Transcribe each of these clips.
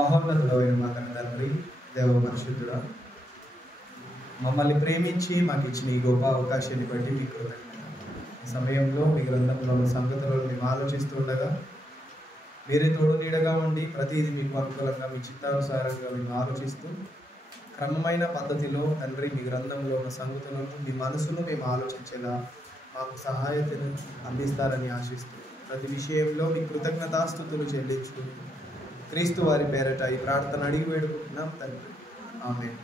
మహోన్నతుడైన మా తండ్రి, దేవ పరిశుద్ధుడా, మమ్మల్ని ప్రేమించి మాకు ఇచ్చిన ఈ గొప్ప అవకాశాన్ని బట్టి మీకు కృతజ్ఞత. ఈ సమయంలో మీ గ్రంథంలో ఉన్న సంగతులను మేము ఆలోచిస్తుండగా మీరే తోడు నీడగా ఉండి ప్రతిదీ మీకు అనుకూలంగా మీ చిత్తానుసారంగా మేము ఆలోచిస్తూ క్రమమైన పద్ధతిలో తండ్రి మీ గ్రంథంలో ఉన్న సంగతులను మీ మనసును మేము ఆలోచించేలా మాకు సహాయతను అందిస్తారని ఆశిస్తూ ప్రతి విషయంలో మీ కృతజ్ఞతాస్తుతులు చెల్లించుతూ క్రీస్తు వారి పేరట ఈ ప్రార్థన అడిగి వేడుకుంటున్నాం తండ్రి, ఆమేన్.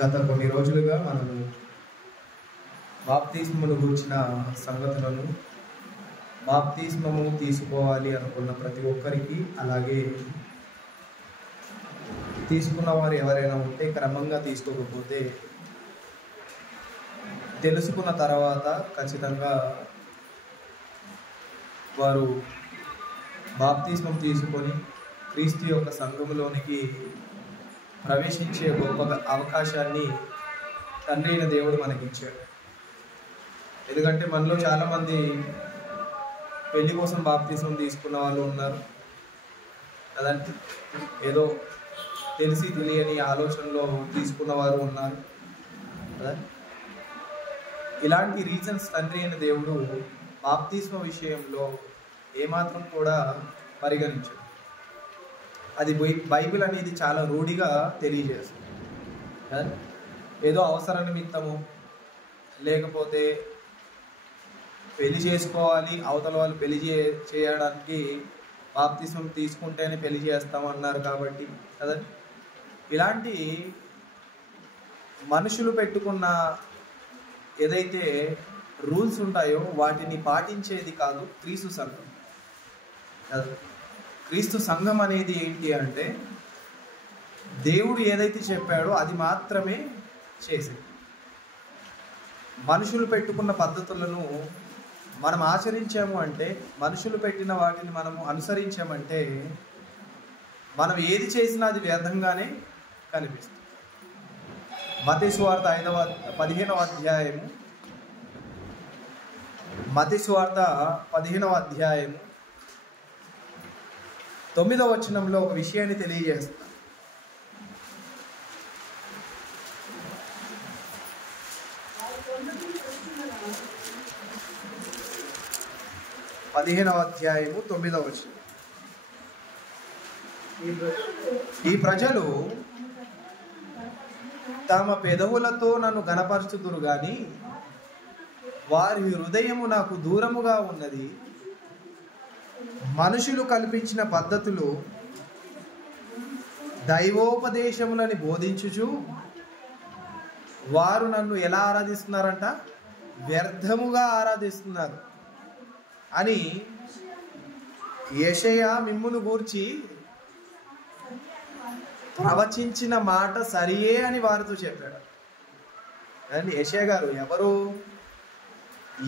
గత కొన్ని రోజులుగా మనము బాప్తిస్మను గురించిన సంగతులను, బాప్తిస్మము తీసుకోవాలి అనుకున్న ప్రతి ఒక్కరికి, అలాగే తీసుకున్న వారు ఎవరైనా ఉంటే క్రమంగా తీసుకోకపోతే తెలుసుకున్న తర్వాత ఖచ్చితంగా వారు బాప్తిస్మం తీసుకొని క్రీస్తు యొక్క సంఘములోనికి ప్రవేశించే గొప్ప అవకాశాన్ని తండ్రి అయిన దేవుడు మనకిచ్చాడు. ఎందుకంటే మనలో చాలామంది పెళ్లి కోసం బాప్తిస్మం తీసుకున్న వాళ్ళు ఉన్నారు కదండి, ఏదో తెలిసి తెలియని ఆలోచనలో తీసుకున్న వారు ఉన్నారు కదా. ఇలాంటి రీజన్స్ తండ్రి అయిన దేవుడు బాప్తిస్మ విషయంలో ఏమాత్రం కూడా పరిగణించదు. అది బైబిల్ అనేది చాలా రూఢిగా తెలియజేస్తుంది. ఏదో అవసర నిమిత్తము, లేకపోతే పెళ్లి చేసుకోవాలి, అవతల వాళ్ళు పెళ్లి చేయడానికి బాప్తిస్మం తీసుకుంటేనే పెళ్లి చేస్తామన్నారు కాబట్టి కదా. ఇలాంటి మనుషులు పెట్టుకున్న ఏదైతే రూల్స్ ఉంటాయో వాటిని పాటించేది కాదు క్రీస్తు సంఘం. క్రీస్తు సంఘం అనేది ఏంటి అంటే దేవుడు ఏదైతే చెప్పాడో అది మాత్రమే చేసేది. మనుషులు పెట్టుకున్న పద్ధతులను మనం ఆచరించాము అంటే, మనుషులు పెట్టిన వాటిని మనము అనుసరించామంటే మనం ఏది చేసినా అది వ్యర్థంగానే కనిపిస్తుంది. మత్తయి సువార్త 15వ అధ్యాయము, మత్తయి సువార్త 15వ అధ్యాయము 9వ వచనంలో ఒక విషయాన్ని తెలియజేస్తాను. అధ్యాయము 9వ వచనం. ఈ ప్రజలు తమ పెదవులతో నన్ను ఘనపరచుదురు గాని వారి హృదయము నాకు దూరముగా ఉన్నది. మనుషులు కల్పించిన పద్ధతులు దైవోపదేశములని బోధించుచు వారు నన్ను ఎలా ఆరాధిస్తున్నారంట? వ్యర్థముగా ఆరాధిస్తున్నారు అని యెషయా మిమ్మును గూర్చి ప్రవచించిన మాట సరియే అని వారితో చెప్పాడు. అండి, యెషయా గారు ఎవరు?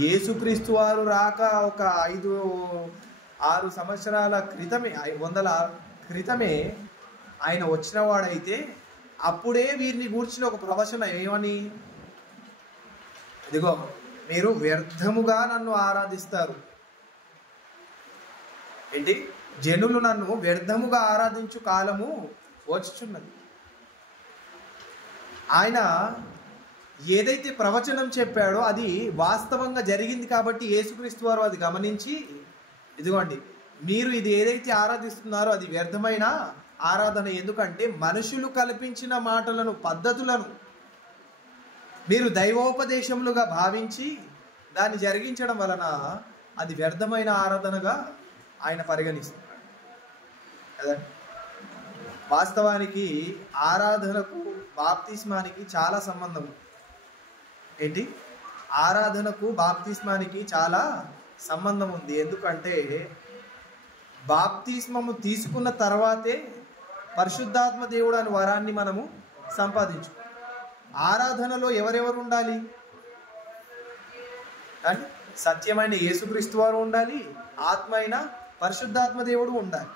యేసుక్రీస్తు వారు రాక ఒక 5-6 సంవత్సరాల క్రితమే, 100 క్రితమే ఆయన వచ్చిన వాడైతే అప్పుడే వీరిని గూర్చిన ఒక ప్రవచన ఏమని, ఇదిగో మీరు వ్యర్థముగా నన్ను ఆరాధిస్తారు. ఏంటి? జనులు నన్ను వ్యర్థముగా ఆరాధించు కాలము వచ్చుచున్నది. ఆయన ఏదైతే ప్రవచనం చెప్పాడో అది వాస్తవంగా జరిగింది కాబట్టి యేసుక్రీస్తు వారు అది గమనించి, ఇదిగోండి మీరు ఇది ఏదైతే ఆరాధిస్తున్నారో అది వ్యర్థమైన ఆరాధన. ఎందుకంటే మనుషులు కల్పించిన మాటలను, పద్ధతులను మీరు దైవోపదేశములుగా భావించి దాన్ని జరిగించడం వలన అది వ్యర్థమైన ఆరాధనగా ఆయన పరిగణిస్తున్నాడు కదా. వాస్తవానికి ఆరాధనకు బాప్తిస్మానికి చాలా సంబంధం. ఏంటి? ఆరాధనకు బాప్తిస్మానికి చాలా సంబంధం ఉంది. ఎందుకంటే బాప్తిస్మము తీసుకున్న తర్వాతే పరిశుద్ధాత్మ దేవుడు అనే వరాన్ని మనము సంపాదించు. ఆరాధనలో ఎవరెవరు ఉండాలి అంటే సత్యమైన యేసుక్రీస్తు వారు ఉండాలి, ఆత్మ అయిన పరిశుద్ధాత్మ దేవుడు ఉండాలి.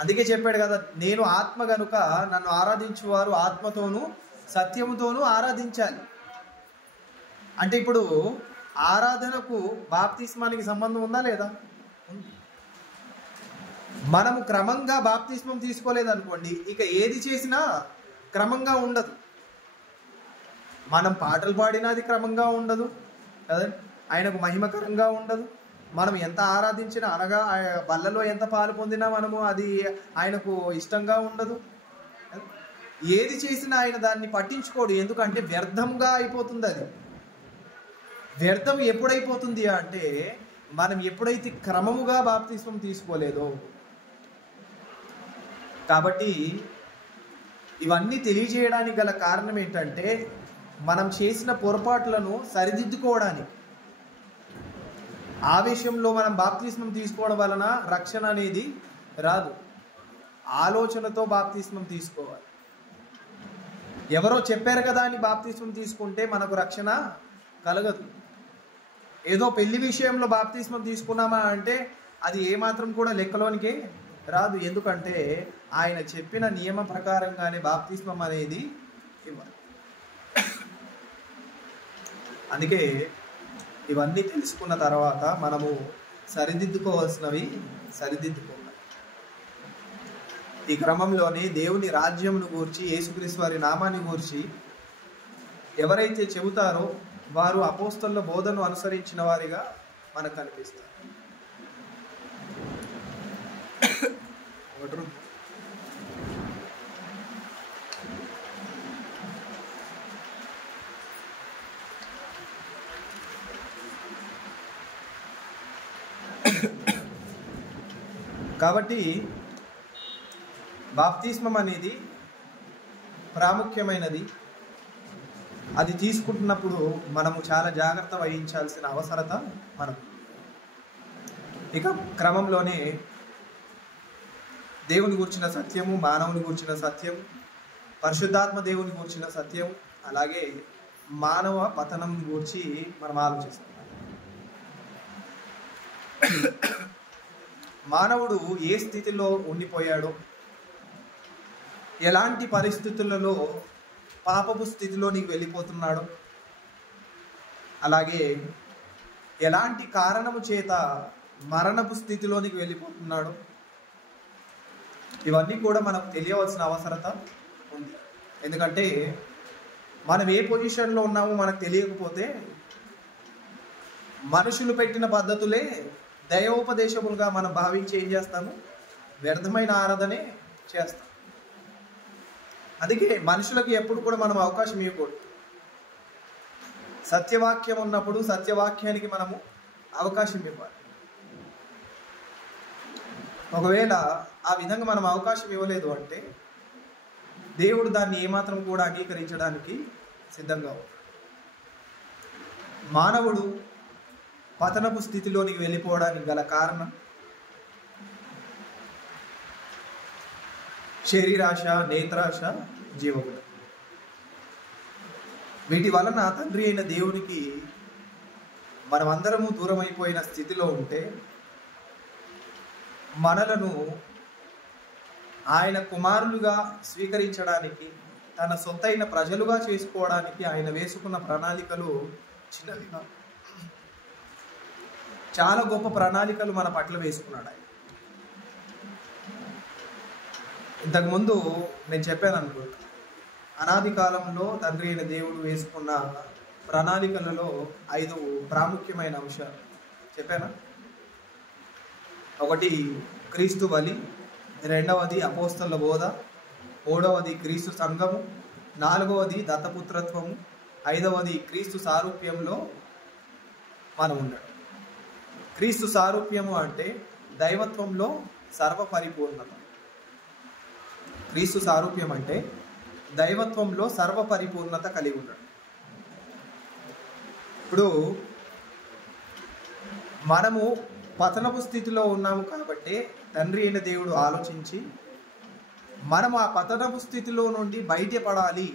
అందుకే చెప్పాడు కదా, నేను ఆత్మ గనుక నన్ను ఆరాధించువారు ఆత్మతోనూ సత్యముతోనూ ఆరాధించాలి. అంటే ఇప్పుడు ఆరాధనకు బాప్తిస్మానికి సంబంధం ఉందా లేదా? ఉంది. మనము క్రమంగా బాప్తిస్మం తీసుకోలేదనుకోండి, ఇక ఏది చేసినా క్రమంగా ఉండదు. మనం పాటలు పాడినా అది క్రమంగా ఉండదు కదండి, ఆయనకు మహిమకరంగా ఉండదు. మనం ఎంత ఆరాధించినా, అనగా బల్లలో ఎంత పాలు పొందినా మనము అది ఆయనకు ఇష్టంగా ఉండదు. ఏది చేసినా ఆయన దాన్ని పట్టించుకోడు, ఎందుకంటే వ్యర్థంగా అయిపోతుంది. అది వ్యర్థం ఎప్పుడైపోతుంది అంటే, మనం ఎప్పుడైతే క్రమముగా బాప్తిస్మం తీసుకోలేదో. కాబట్టి ఇవన్నీ తెలియజేయడానికి గల కారణం ఏంటంటే, మనం చేసిన పొరపాట్లను సరిదిద్దుకోవడానికి. ఆవేశంలో మనం బాప్తిస్మం తీసుకోవడం వలన రక్షణ అనేది రాదు. ఆలోచనతో బాప్తిస్మం తీసుకోవాలి. ఎవరో చెప్పారు కదా అని బాప్తిస్మం తీసుకుంటే మనకు రక్షణ కలగదు. ఏదో పెళ్లి విషయంలో బాప్తిస్మం తీసుకున్నామా అంటే అది ఏమాత్రం కూడా లెక్కలోనికే రాదు. ఎందుకంటే ఆయన చెప్పిన నియమ ప్రకారంగానే బాప్తిస్మం అనేది ఇవ్వాలి. అందుకే ఇవన్నీ తెలుసుకున్న తర్వాత మనము సరిదిద్దుకోవాల్సినవి సరిదిద్దుకోవాలి. ఈ క్రమంలోనే దేవుని రాజ్యమును గూర్చి, యేసుక్రీస్తు వారి నామాన్ని గూర్చి ఎవరైతే చెబుతారో వారు అపోస్తలుల బోధను అనుసరించిన వారిగా మనకు కనిపిస్తారు. కాబట్టి బాప్తిస్మం అనేది ప్రాముఖ్యమైనది. అది తీసుకుంటున్నప్పుడు మనము చాలా జాగ్రత్త వహించాల్సిన అవసరత మనకు. ఇక క్రమంలోనే దేవుని గూర్చిన సత్యము, మానవుని గూర్చిన సత్యం, పరిశుద్ధాత్మ దేవుని గూర్చిన సత్యం, అలాగే మానవ పతనం గూర్చి మనం ఆలోచిస్తాం. మానవుడు ఏ స్థితిలో ఉండిపోయాడో, ఎలాంటి పరిస్థితులలో పాపపు స్థితిలోనికి వెళ్ళిపోతున్నాడో, అలాగే ఎలాంటి కారణము చేత మరణపు స్థితిలోనికి వెళ్ళిపోతున్నాడో, ఇవన్నీ కూడా మనకు తెలియవలసిన అవసరత ఉంది. ఎందుకంటే మనం ఏ పొజిషన్లో ఉన్నామో మనకు తెలియకపోతే మనుషులు పెట్టిన పద్ధతులే దైవోపదేశములుగా మనం భావించి ఏం చేస్తాము? వ్యర్థమైన ఆరాధనే చేస్తాం. అందుకే మనుషులకు ఎప్పుడు కూడా మనం అవకాశం ఇవ్వకూడదు. సత్యవాక్యం ఉన్నప్పుడు సత్యవాక్యానికి మనము అవకాశం ఇవ్వాలి. ఒకవేళ ఆ విధంగా మనం అవకాశం ఇవ్వలేదు అంటే దేవుడు దాన్ని ఏమాత్రం కూడా అంగీకరించడానికి సిద్ధంగా ఉన్నాడు. మానవుడు పతనపు స్థితిలోనికి వెళ్ళిపోవడానికి గల కారణం శరీరాశ, నేత్రాశ, జీవగుణం. వీటి వలన తండ్రి అయిన దేవునికి మనమందరము దూరం అయిపోయిన స్థితిలో ఉంటే మనలను ఆయన కుమారులుగా స్వీకరించడానికి, తన సొంతైన ప్రజలుగా చేసుకోవడానికి ఆయన వేసుకున్న ప్రణాళికలు చిన్నవిగా, చాలా గొప్ప ప్రణాళికలు మన పట్ల వేసుకున్నాడు ఆయన. ఇంతకుముందు నేను చెప్పాను అనుకుంటా, అనాది కాలంలో తండ్రి అయిన దేవుడు వేసుకున్న ప్రణాళికలలో 5 ప్రాముఖ్యమైన అంశాలు చెప్పానా? ఒకటి క్రీస్తు బలి, రెండవది అపోస్తలుల బోధ, మూడవది క్రీస్తు సంఘము, నాలుగవది దత్తపుత్రత్వము, ఐదవది క్రీస్తు సారూప్యంలో మనం ఉండడం. క్రీస్తు సారూప్యము అంటే దైవత్వంలో సర్వపరిపూర్ణత. క్రీస్తు సారూప్యం అంటే దైవత్వంలో సర్వపరిపూర్ణత కలిగి ఉండడం. ఇప్పుడు మనము పతనపు స్థితిలో ఉన్నాము కాబట్టి తండ్రి అయిన దేవుడు ఆలోచించి మనము ఆ పతనపు స్థితిలో నుండి బయటపడాలి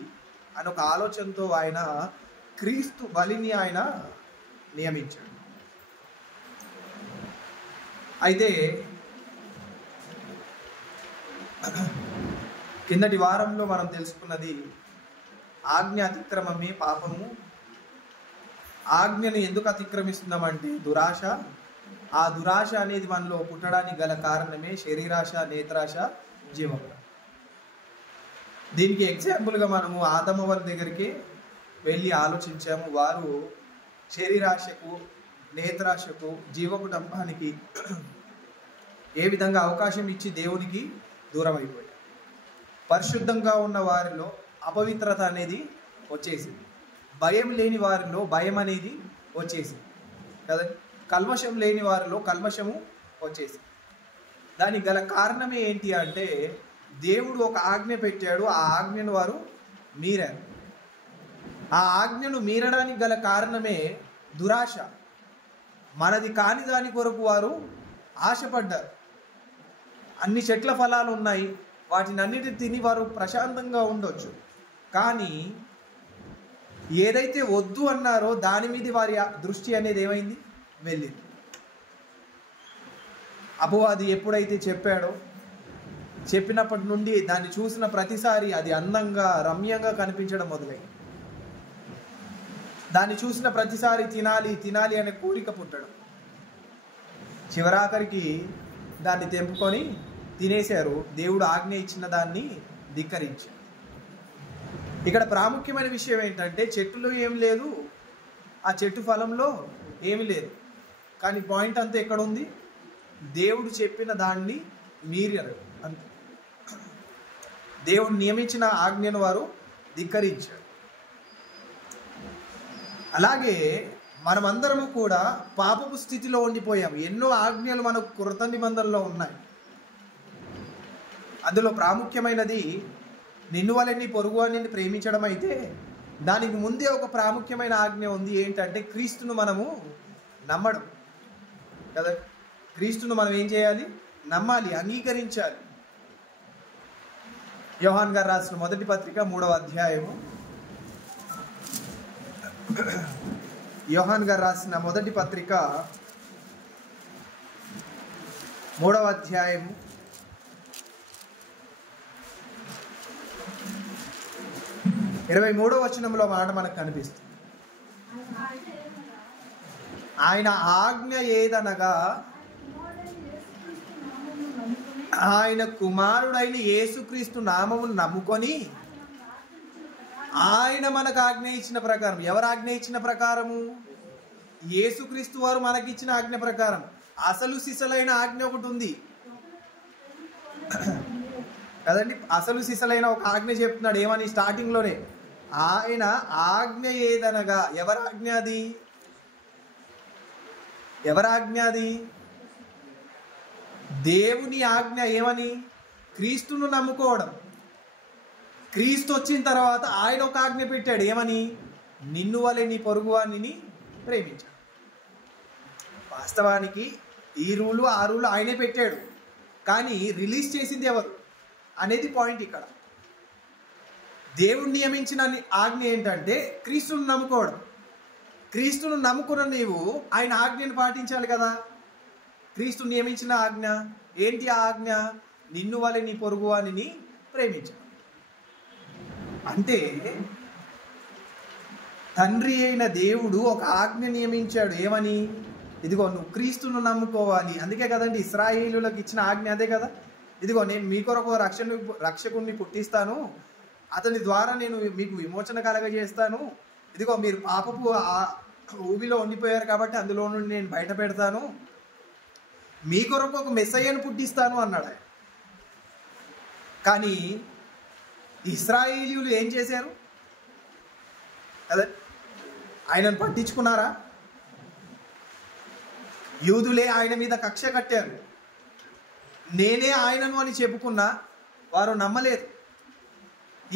అని ఒక ఆలోచనతో ఆయన క్రీస్తు బలిని ఆయన నియమించాడు. అయితే కిందటి వారంలో మనం తెలుసుకున్నది ఆజ్ఞ అతిక్రమమే పాపము, ఆజ్ఞను ఎందుకు అతిక్రమిస్తున్నామంటే దురాశ. ఆ దురాశ అనేది మనలో పుట్టడానికి గల కారణమే శరీరాశ, నేత్రాశ, జీవం. దీనికి ఎగ్జాంపుల్గా మనము ఆదమ వారి దగ్గరికి వెళ్ళి ఆలోచించాము. వారు శరీరాశకు, నేత్రాశకు, జీవపు డంబానికి ఏ విధంగా అవకాశం ఇచ్చి దేవునికి దూరం అయిపోయారు. పరిశుద్ధంగా ఉన్న వారిలో అపవిత్రత అనేది వచ్చేసింది. భయం లేని వారిలో భయం అనేది వచ్చేసింది కదా. కల్మషం లేని వారిలో కల్మషము వచ్చేసింది. దానికి గల కారణమే ఏంటి అంటే దేవుడు ఒక ఆజ్ఞ పెట్టాడు, ఆ ఆజ్ఞను వారు మీరారు. ఆ ఆజ్ఞను మీరడానికి గల కారణమే దురాశ. మనది కాని దాని కొరకు వారు ఆశపడ్డారు. అన్ని చెట్ల ఫలాలు ఉన్నాయి, వాటిని అన్నిటిని తిని వారు ప్రశాంతంగా ఉండొచ్చు. కానీ ఏదైతే వద్దు అన్నారో దాని మీద వారి దృష్టి అనేది ఏమైంది, వెళ్ళింది. అపవాది ఎప్పుడైతే చెప్పాడో, చెప్పినప్పటి నుండి దాన్ని చూసిన ప్రతిసారి అది అందంగా, రమ్యంగా కనిపించడం మొదలైంది. దాన్ని చూసిన ప్రతిసారి తినాలి తినాలి అనే కోరిక పుట్టడం. చివరాఖరికి దాన్ని తెంపుకొని తినేశారు. దేవుడు ఆజ్ఞ ఇచ్చిన దాన్ని ధిక్కరించారు. ఇక్కడ ప్రాముఖ్యమైన విషయం ఏంటంటే చెట్టులో ఏం లేదు, ఆ చెట్టు ఫలంలో ఏమి లేదు. కానీ పాయింట్ అంతా ఎక్కడ ఉంది, దేవుడు చెప్పిన దాన్ని మీరారు అంతే. దేవుడు నియమించిన ఆజ్ఞను వారు ధిక్కరించారు. అలాగే మనమందరము కూడా పాపపు స్థితిలో ఉండిపోయాము. ఎన్నో ఆజ్ఞలు మనకు కృత నిబంధనలో ఉన్నాయి. అందులో ప్రాముఖ్యమైనది నిన్ను వలె నీ పొరుగు వానిని ప్రేమించడం అయితే, దానికి ముందే ఒక ప్రాముఖ్యమైన ఆజ్ఞ ఉంది. ఏంటంటే క్రీస్తును మనము నమ్మడం కదా. క్రీస్తును మనం ఏం చేయాలి, నమ్మాలి, అంగీకరించాలి. యోహాన్ గారు రాసిన మొదటి పత్రిక 3వ అధ్యాయము, యోహాన్ గారు రాసిన మొదటి పత్రిక 3వ అధ్యాయము 23వ వచనంలో మాట మనకు కనిపిస్తుంది. ఆయన ఆజ్ఞ ఏదనగా ఆయన కుమారుడైన యేసుక్రీస్తు నామమును నమ్ముకొని ఆయన మనకు ఆజ్ఞ ఇచ్చిన ప్రకారం. ఎవరు ఆజ్ఞ ఇచ్చిన ప్రకారము? యేసుక్రీస్తు వారు మనకిచ్చిన ఆజ్ఞ ప్రకారం. అసలు సిసలైన ఆజ్ఞ ఒకటి ఉంది కదండి. అసలు సిసలైన ఒక ఆజ్ఞ చెప్తున్నాడు. ఏమని? స్టార్టింగ్లోనే ఆయన ఆజ్ఞ ఏదనగా. ఎవరి ఆజ్ఞ అది? ఎవరి ఆజ్ఞ అది? దేవుని ఆజ్ఞ. ఏమని? క్రీస్తును నమ్ముకోవడం. క్రీస్తు వచ్చిన తర్వాత ఆయన ఒక ఆజ్ఞ పెట్టాడు. ఏమని? నిన్ను వలె నీ పొరుగువానిని ప్రేమించాడు. వాస్తవానికి ఈ రూలు ఆ రూలు ఆయనే పెట్టాడు, కానీ రిలీజ్ చేసింది ఎవరు అనేది పాయింట్ ఇక్కడ. దేవుడు నియమించిన ఆజ్ఞ ఏంటంటే క్రీస్తును నమ్ముకోవడం. క్రీస్తును నమ్ముకున్న నీవు ఆయన ఆజ్ఞను పాటించాలి కదా. క్రీస్తు నియమించిన ఆజ్ఞ ఏంటి? ఆ ఆజ్ఞ నిన్ను వలె నీ పొరుగువానిని ప్రేమించాలి. అంటే తండ్రి అయిన దేవుడు ఒక ఆజ్ఞ నియమించాడు. ఏమని? ఇదిగో నువ్వు క్రీస్తును నమ్ముకోవాలి. అందుకే కదండి ఇశ్రాయేలులకు ఇచ్చిన ఆజ్ఞ అదే కదా. ఇదిగో నేను మీ కొరకు రక్షకుడిని పుట్టిస్తాను, అతని ద్వారా నేను మీకు విమోచన కలగజేస్తాను. ఇదిగో మీరు పాపపు ఊబిలో ఉండిపోయారు కాబట్టి అందులో నుండి నేను బయట పెడతాను, మీ కొరకు ఒక మెస్సయ్యను పుట్టిస్తాను అన్నాడు. కానీ ఇశ్రాయేలీయులు ఏం చేశారు? అదే ఆయనను పట్టించుకున్నారా? యూదులే ఆయన మీద కక్ష కట్టారు. నేనే ఆయనను అని చెప్పుకున్నా వారు నమ్మలేదు.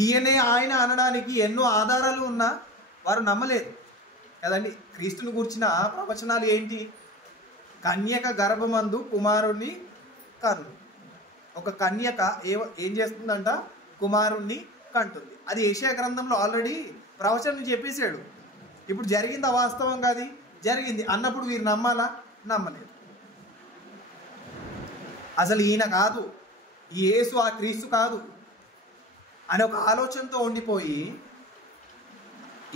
ఈయనే ఆయన అనడానికి ఎన్నో ఆధారాలు ఉన్నా వారు నమ్మలేదు కదండి. క్రీస్తుని గురించిన ప్రవచనాలు ఏంటి? కన్యక గర్భమందు కుమారుణ్ణి కను. ఒక కన్యక ఏం చేస్తుందంట? కుమారుణ్ణి కంటుంది. అది యెషయా గ్రంథంలో ఆల్రెడీ ప్రవచనం చెప్పేశాడు. ఇప్పుడు జరిగింది అవాస్తవం కాదు, జరిగింది అన్నప్పుడు వీరు నమ్మాలా? నమ్మలేదు. అసలు ఈయన కాదు, ఈ యేసు ఆ క్రీస్తు కాదు అనే ఒక ఆలోచనతో ఉండిపోయి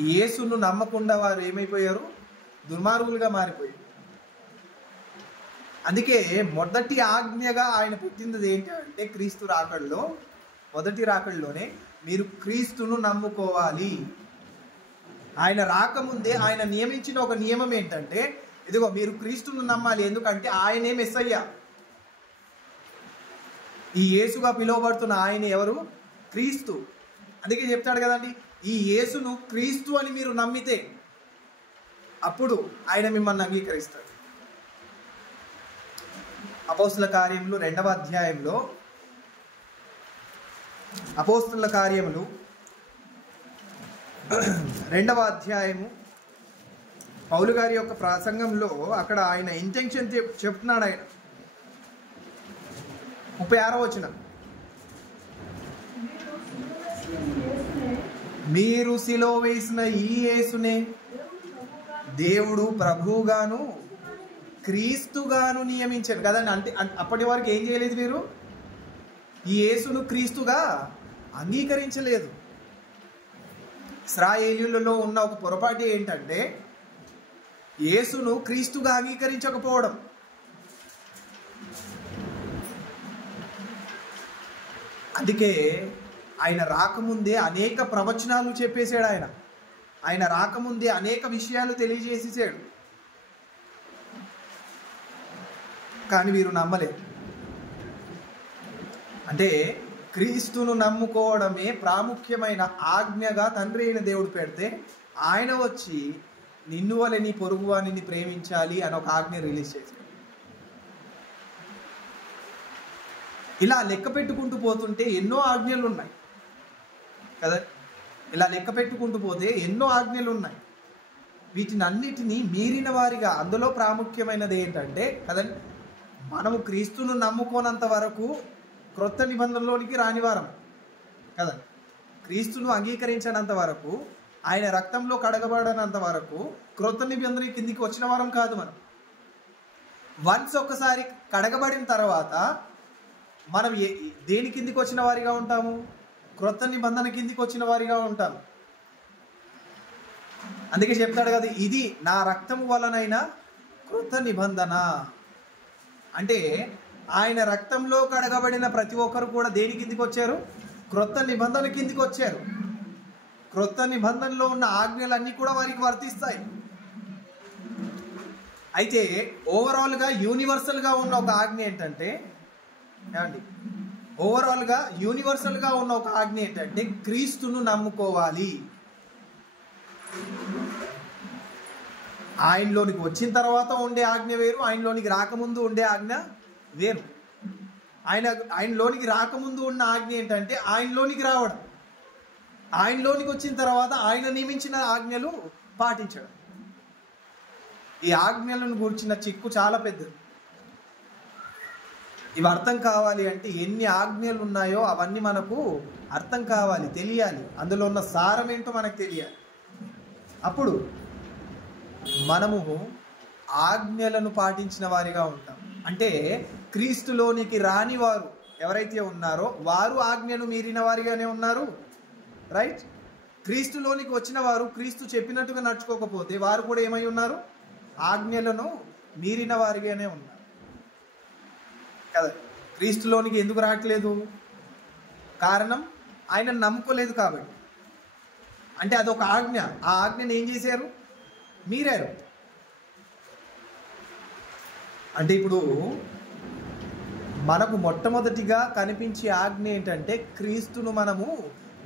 యేసును నమ్మకుండా వారు ఏమైపోయారు? దుర్మార్గులుగా మారిపోయి. అందుకే మొదటి ఆజ్ఞగా ఆయన పెట్టినది ఏంటి అంటే క్రీస్తు రాకడలో, మొదటి రాకడలోనే మీరు క్రీస్తును నమ్ముకోవాలి. ఆయన రాకముందే ఆయన నియమించిన ఒక నియమం ఏంటంటే, ఇదిగో మీరు క్రీస్తును నమ్మాలి. ఎందుకంటే ఆయనే మెస్సయ్య. ఈ యేసుగా పిలువబడుతున్న ఆయన ఎవరు? క్రీస్తు. అందుకే చెప్తాడు కదండి, ఈ యేసును క్రీస్తు అని మీరు నమ్మితే అప్పుడు ఆయన మిమ్మల్ని అంగీకరిస్తాడు. అపోస్తుల కార్యములు 2వ అధ్యాయంలో, అపోస్తుల కార్యములు 2వ అధ్యాయము పౌలు గారి యొక్క ప్రసంగంలో అక్కడ ఆయన ఇంటెన్షన్ చెప్తున్నాడు. ఆయన 36వ వచనం, మీరు సిలువ వేసిన ఈ యేసునే దేవుడు ప్రభువుగాను క్రీస్తుగాను నియమించారు కదండి. అంటే అప్పటి వరకు ఏం చేయలేదు, మీరు ఈ యేసును క్రీస్తుగా అంగీకరించలేదు. ఇశ్రాయేలీయులలో ఉన్న ఒక పొరపాటు ఏంటంటే యేసును క్రీస్తుగా అంగీకరించకపోవడం. అందుకే ఆయన రాకముందే అనేక ప్రవచనాలు చెప్పేశాడు. ఆయన రాకముందే అనేక విషయాలు తెలియజేసేసాడు. కానీ వీరు నమ్మలేదు. అంటే క్రీస్తును నమ్ముకోవడమే ప్రాముఖ్యమైన ఆజ్ఞగా తండ్రి అయిన దేవుడు పెడితే, ఆయన వచ్చి నిన్ను వలె నీ పొరుగువానిని ప్రేమించాలి అని ఒక ఆజ్ఞ రిలీజ్ చేశాడు. ఇలా లెక్క పెట్టుకుంటూ పోతుంటే ఎన్నో ఆజ్ఞలు ఉన్నాయి కదా. ఇలా లెక్క పెట్టుకుంటూ పోతే ఎన్నో ఆజ్ఞలు ఉన్నాయి. వీటిని అన్నిటినీ మీరిన వారిగా, అందులో ప్రాముఖ్యమైనది ఏంటంటే కదండి, మనము క్రీస్తును నమ్ముకోనంత వరకు క్రొత్త నిబంధనలోనికి రానివారం కదా. క్రీస్తును అంగీకరించినంత వరకు, ఆయన రక్తంలో కడగబడినంత వరకు క్రొత్త నిబంధన కిందికి వచ్చిన వారం కాదు. మనం వన్స్ ఒక్కసారి కడగబడిన తర్వాత మనం దేని కిందికి వచ్చిన వారిగా ఉంటాము? క్రొత్త నిబంధన కిందికి వచ్చిన వారిగా ఉంటాము. అందుకే చెప్తాడు కదా, ఇది నా రక్తము వలనైన క్రొత్త నిబంధన. అంటే ఆయన రక్తంలో కడగబడిన ప్రతి ఒక్కరు కూడా దేని కిందికి వచ్చారు? క్రొత్త నిబంధన కిందికి వచ్చారు. క్రొత్త నిబంధనలో ఉన్న ఆజ్ఞలన్నీ కూడా వారికి వర్తిస్తాయి. అయితే ఓవరాల్గా యూనివర్సల్గా ఉన్న ఒక ఆజ్ఞ ఏంటంటే, ఏమండి, ఓవరాల్గా యూనివర్సల్గా ఉన్న ఒక ఆజ్ఞ ఏంటంటే క్రీస్తును నమ్ముకోవాలి. ఆయనలోనికి వచ్చిన తర్వాత ఉండే ఆజ్ఞ వేరు, ఆయనలోనికి రాకముందు ఉండే ఆజ్ఞ వేరు. ఆయనలోనికి రాకముందు ఉన్న ఆజ్ఞ ఏంటంటే ఆయనలోనికి రావడం, ఆయనలోనికి వచ్చిన తర్వాత ఆయన నియమించిన ఆజ్ఞలు పాటించడం. ఈ ఆజ్ఞలను గురించిన చిక్కు చాలా పెద్దది. ఇవి అర్థం కావాలి అంటే ఎన్ని ఆజ్ఞలు ఉన్నాయో అవన్నీ మనకు అర్థం కావాలి, తెలియాలి. అందులో ఉన్న సారం ఏంటో మనకు తెలియాలి. అప్పుడు మనము ఆజ్ఞలను పాటించిన వారిగా ఉంటాం. అంటే క్రీస్తులోనికి రాని వారు ఎవరైతే ఉన్నారో వారు ఆజ్ఞను మీరిన వారిగానే ఉన్నారు, రైట్? క్రీస్తులోనికి వచ్చిన వారు క్రీస్తు చెప్పినట్టుగా నడుచుకోకపోతే వారు కూడా ఏమై ఉన్నారు? ఆజ్ఞలను మీరిన వారిగానే ఉన్నారు కదా. క్రీస్తులోనికి ఎందుకు రావట్లేదు? కారణం ఆయన నమ్ముకోలేదు కాబట్టి. అంటే అదొక ఆజ్ఞ. ఆ ఆజ్ఞను ఏం చేశారు? మీరారు. అంటే ఇప్పుడు మనకు మొట్టమొదటిగా కనిపించే ఆజ్ఞ ఏంటంటే క్రీస్తును మనము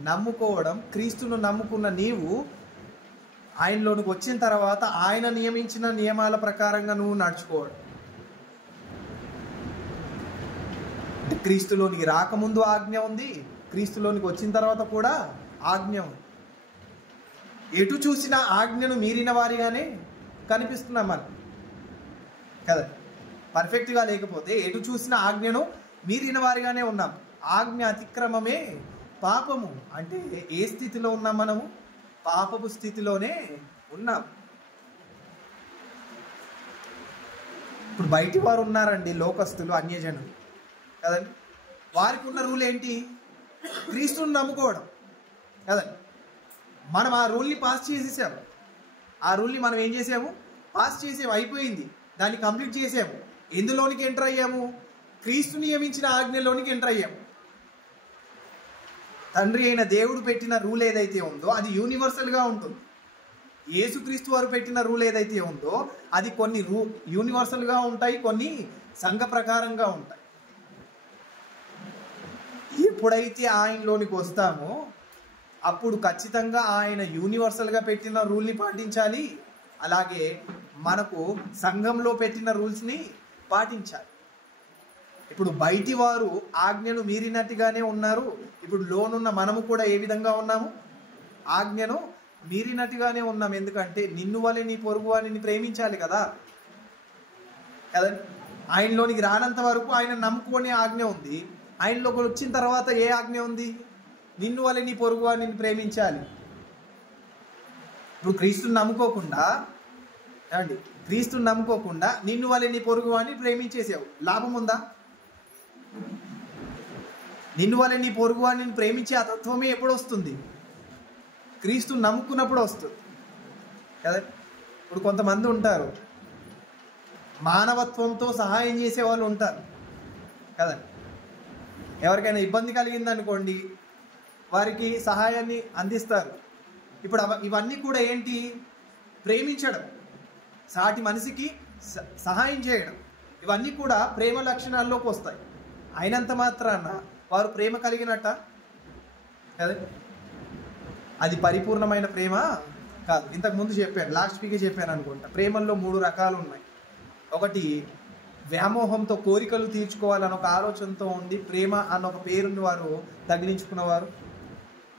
నమ్ముకోవడం. క్రీస్తును నమ్ముకున్న నీవు ఆయనలోనికి వచ్చిన తర్వాత ఆయన నియమించిన నియమాల ప్రకారంగా నువ్వు నడుచుకోవడం. క్రీస్తులోనికి రాకముందు ఆజ్ఞ ఉంది, క్రీస్తులోనికి వచ్చిన తర్వాత కూడా ఆజ్ఞ ఉంది. ఎటు చూసిన ఆజ్ఞను మీరిన వారిగానే కనిపిస్తున్నాం మనం కదా. పర్ఫెక్ట్గా లేకపోతే ఎటు చూసిన ఆజ్ఞను మీరిన వారిగానే ఉన్నాం. ఆజ్ఞ అతిక్రమమే పాపము. అంటే ఏ స్థితిలో ఉన్నాం మనము? పాపపు స్థితిలోనే ఉన్నాం. ఇప్పుడు బయటి వారు ఉన్నారండి, లోకస్తులు, అన్యజనులు కదండి. వారికి ఉన్న రూల్ ఏంటి? క్రీస్తుని నమ్ముకోవడం కదండి. మనం ఆ రూల్ని పాస్ చేసేసాము. ఆ రూల్ని మనం ఏం చేసాము? పాస్ చేసాము, అయిపోయింది, దాన్ని కంప్లీట్ చేసాము. ఎందులోనికి ఎంటర్ అయ్యాము? క్రీస్తు నియమించిన ఆజ్ఞలోనికి ఎంటర్ అయ్యాము. తండ్రి అయిన దేవుడు పెట్టిన రూల్ ఏదైతే ఉందో అది యూనివర్సల్గా ఉంటుంది. యేసుక్రీస్తు వారు పెట్టిన రూల్ ఏదైతే ఉందో అది కొన్ని యూనివర్సల్గా ఉంటాయి, కొన్ని సంఘ ప్రకారంగా ఉంటాయి. ఎప్పుడైతే ఆయనలోనికి వస్తామో అప్పుడు ఖచ్చితంగా ఆయన యూనివర్సల్గా పెట్టిన రూల్ని పాటించాలి, అలాగే మనకు సంఘంలో పెట్టిన రూల్స్ని పాటించాలి. ఇప్పుడు బయటి వారు ఆజ్ఞను మీరినట్టుగానే ఉన్నారు, ఇప్పుడు లోనున్న మనము కూడా ఏ విధంగా ఉన్నాము? ఆజ్ఞను మీరినట్టుగానే ఉన్నాం. ఎందుకంటే నిన్ను వలె నీ పొరుగు వారిని ప్రేమించాలి కదా. ఆయనలోనికి రానంత వరకు ఆయన నమ్ముకునే ఆజ్ఞ ఉంది. ఆయనలోకి వచ్చిన తర్వాత ఏ ఆజ్ఞ ఉంది? నిన్ను వలె నీ పొరుగు వారిని ప్రేమించాలి. ఇప్పుడు క్రీస్తుని నమ్ముకోకుండా నిన్ను వలె నీ పొరుగు వారిని ప్రేమించేసావు, లాభం ఉందా? నిన్ను వలె నీ పొరుగు వారిని ప్రేమించే ఆ తత్వమే ఎప్పుడు వస్తుంది? క్రీస్తుని నమ్ముకున్నప్పుడు వస్తుంది కదా. ఇప్పుడు కొంతమంది ఉంటారు, మానవత్వంతో సహాయం చేసే వాళ్ళు ఉంటారు కదా. ఎవరికైనా ఇబ్బంది కలిగిందనుకోండి, వారికి సహాయాన్ని అందిస్తారు. ఇప్పుడు ఇవన్నీ కూడా ఏంటి? ప్రేమించడం, సాటి మనిషికి సహాయం చేయడం, ఇవన్నీ కూడా ప్రేమ లక్షణాల్లోకి వస్తాయి. అయినంత మాత్రాన వారు ప్రేమ కలిగినట్ట కదా, అది పరిపూర్ణమైన ప్రేమ కాదు. ఇంతకుముందు చెప్పాను, లాస్ట్ వీకే చెప్పాను అనుకుంటా. ప్రేమల్లో 3 రకాలు ఉన్నాయి. ఒకటి వ్యామోహంతో కోరికలు తీర్చుకోవాలని ఒక ఆలోచనతో ఉండి ప్రేమ అన్న ఒక పేరుని వారు తగిలించుకున్నవారు.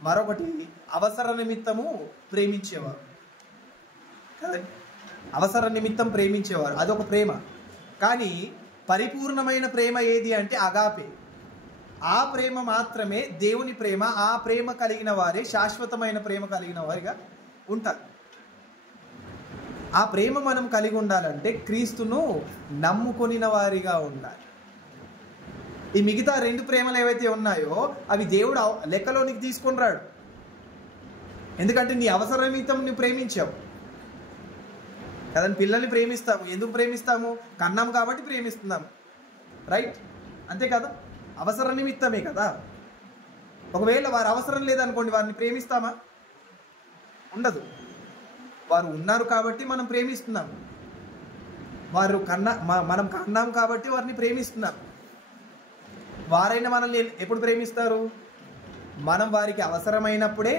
మరొకటి అవసర నిమిత్తము ప్రేమించేవారు కదండి, అవసర నిమిత్తం ప్రేమించేవారు, అదొక ప్రేమ. కానీ పరిపూర్ణమైన ప్రేమ ఏది అంటే అగాపే. ఆ ప్రేమ మాత్రమే దేవుని ప్రేమ. ఆ ప్రేమ కలిగిన వారే శాశ్వతమైన ప్రేమ కలిగిన వారిగా ఉంటారు. ఆ ప్రేమ మనం కలిగి ఉండాలంటే క్రీస్తును నమ్ముకొనిన వారిగా ఉండాలి. ఈ మిగతా 2 ప్రేమలు ఏవైతే ఉన్నాయో అవి దేవుడు లెక్కలోనికి తీసుకొని రాడు. ఎందుకంటే నీ అవసర నిమిత్తం నువ్వు ప్రేమించావు కదండి. పిల్లల్ని ప్రేమిస్తాము, ఎందుకు ప్రేమిస్తాము? కన్నాము కాబట్టి ప్రేమిస్తున్నాము, రైట్? అంతే కదా, అవసర నిమిత్తమే కదా. ఒకవేళ వారు అవసరం లేదనుకోండి, వారిని ప్రేమిస్తామా? ఉండదు. వారు ఉన్నారు కాబట్టి మనం ప్రేమిస్తున్నాం, వారు మనం కన్నాం కాబట్టి వారిని ప్రేమిస్తున్నాం. వారైనా మనల్ని ఎప్పుడు ప్రేమిస్తారు? మనం వారికి అవసరమైనప్పుడే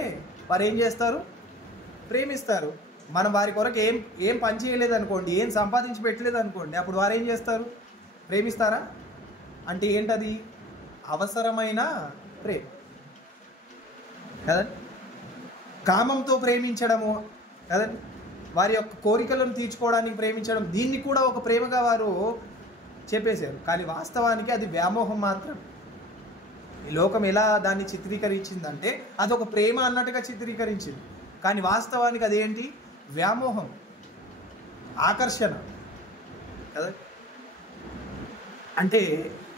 వారు ఏం చేస్తారు? ప్రేమిస్తారు. మనం వారి కొరకు ఏం పని చేయలేదనుకోండి, ఏం సంపాదించి పెట్టలేదు అనుకోండి, అప్పుడు వారు ఏం చేస్తారు? ప్రేమిస్తారా? అంటే ఏంటది? అవసరమైన ప్రేమ కదండి. కామంతో ప్రేమించడము కదండి, వారి యొక్క కోరికలను తీర్చుకోవడానికి ప్రేమించడం, దీన్ని కూడా ఒక ప్రేమగా వారు చెప్పేశారు. కానీ వాస్తవానికి అది వ్యామోహం మాత్రం. ఈ లోకం ఎలా దాన్ని చిత్రీకరించిందంటే అదొక ప్రేమ అన్నట్టుగా చిత్రీకరించింది, కానీ వాస్తవానికి అదేంటి? వ్యామోహం, ఆకర్షణ కదా. అంటే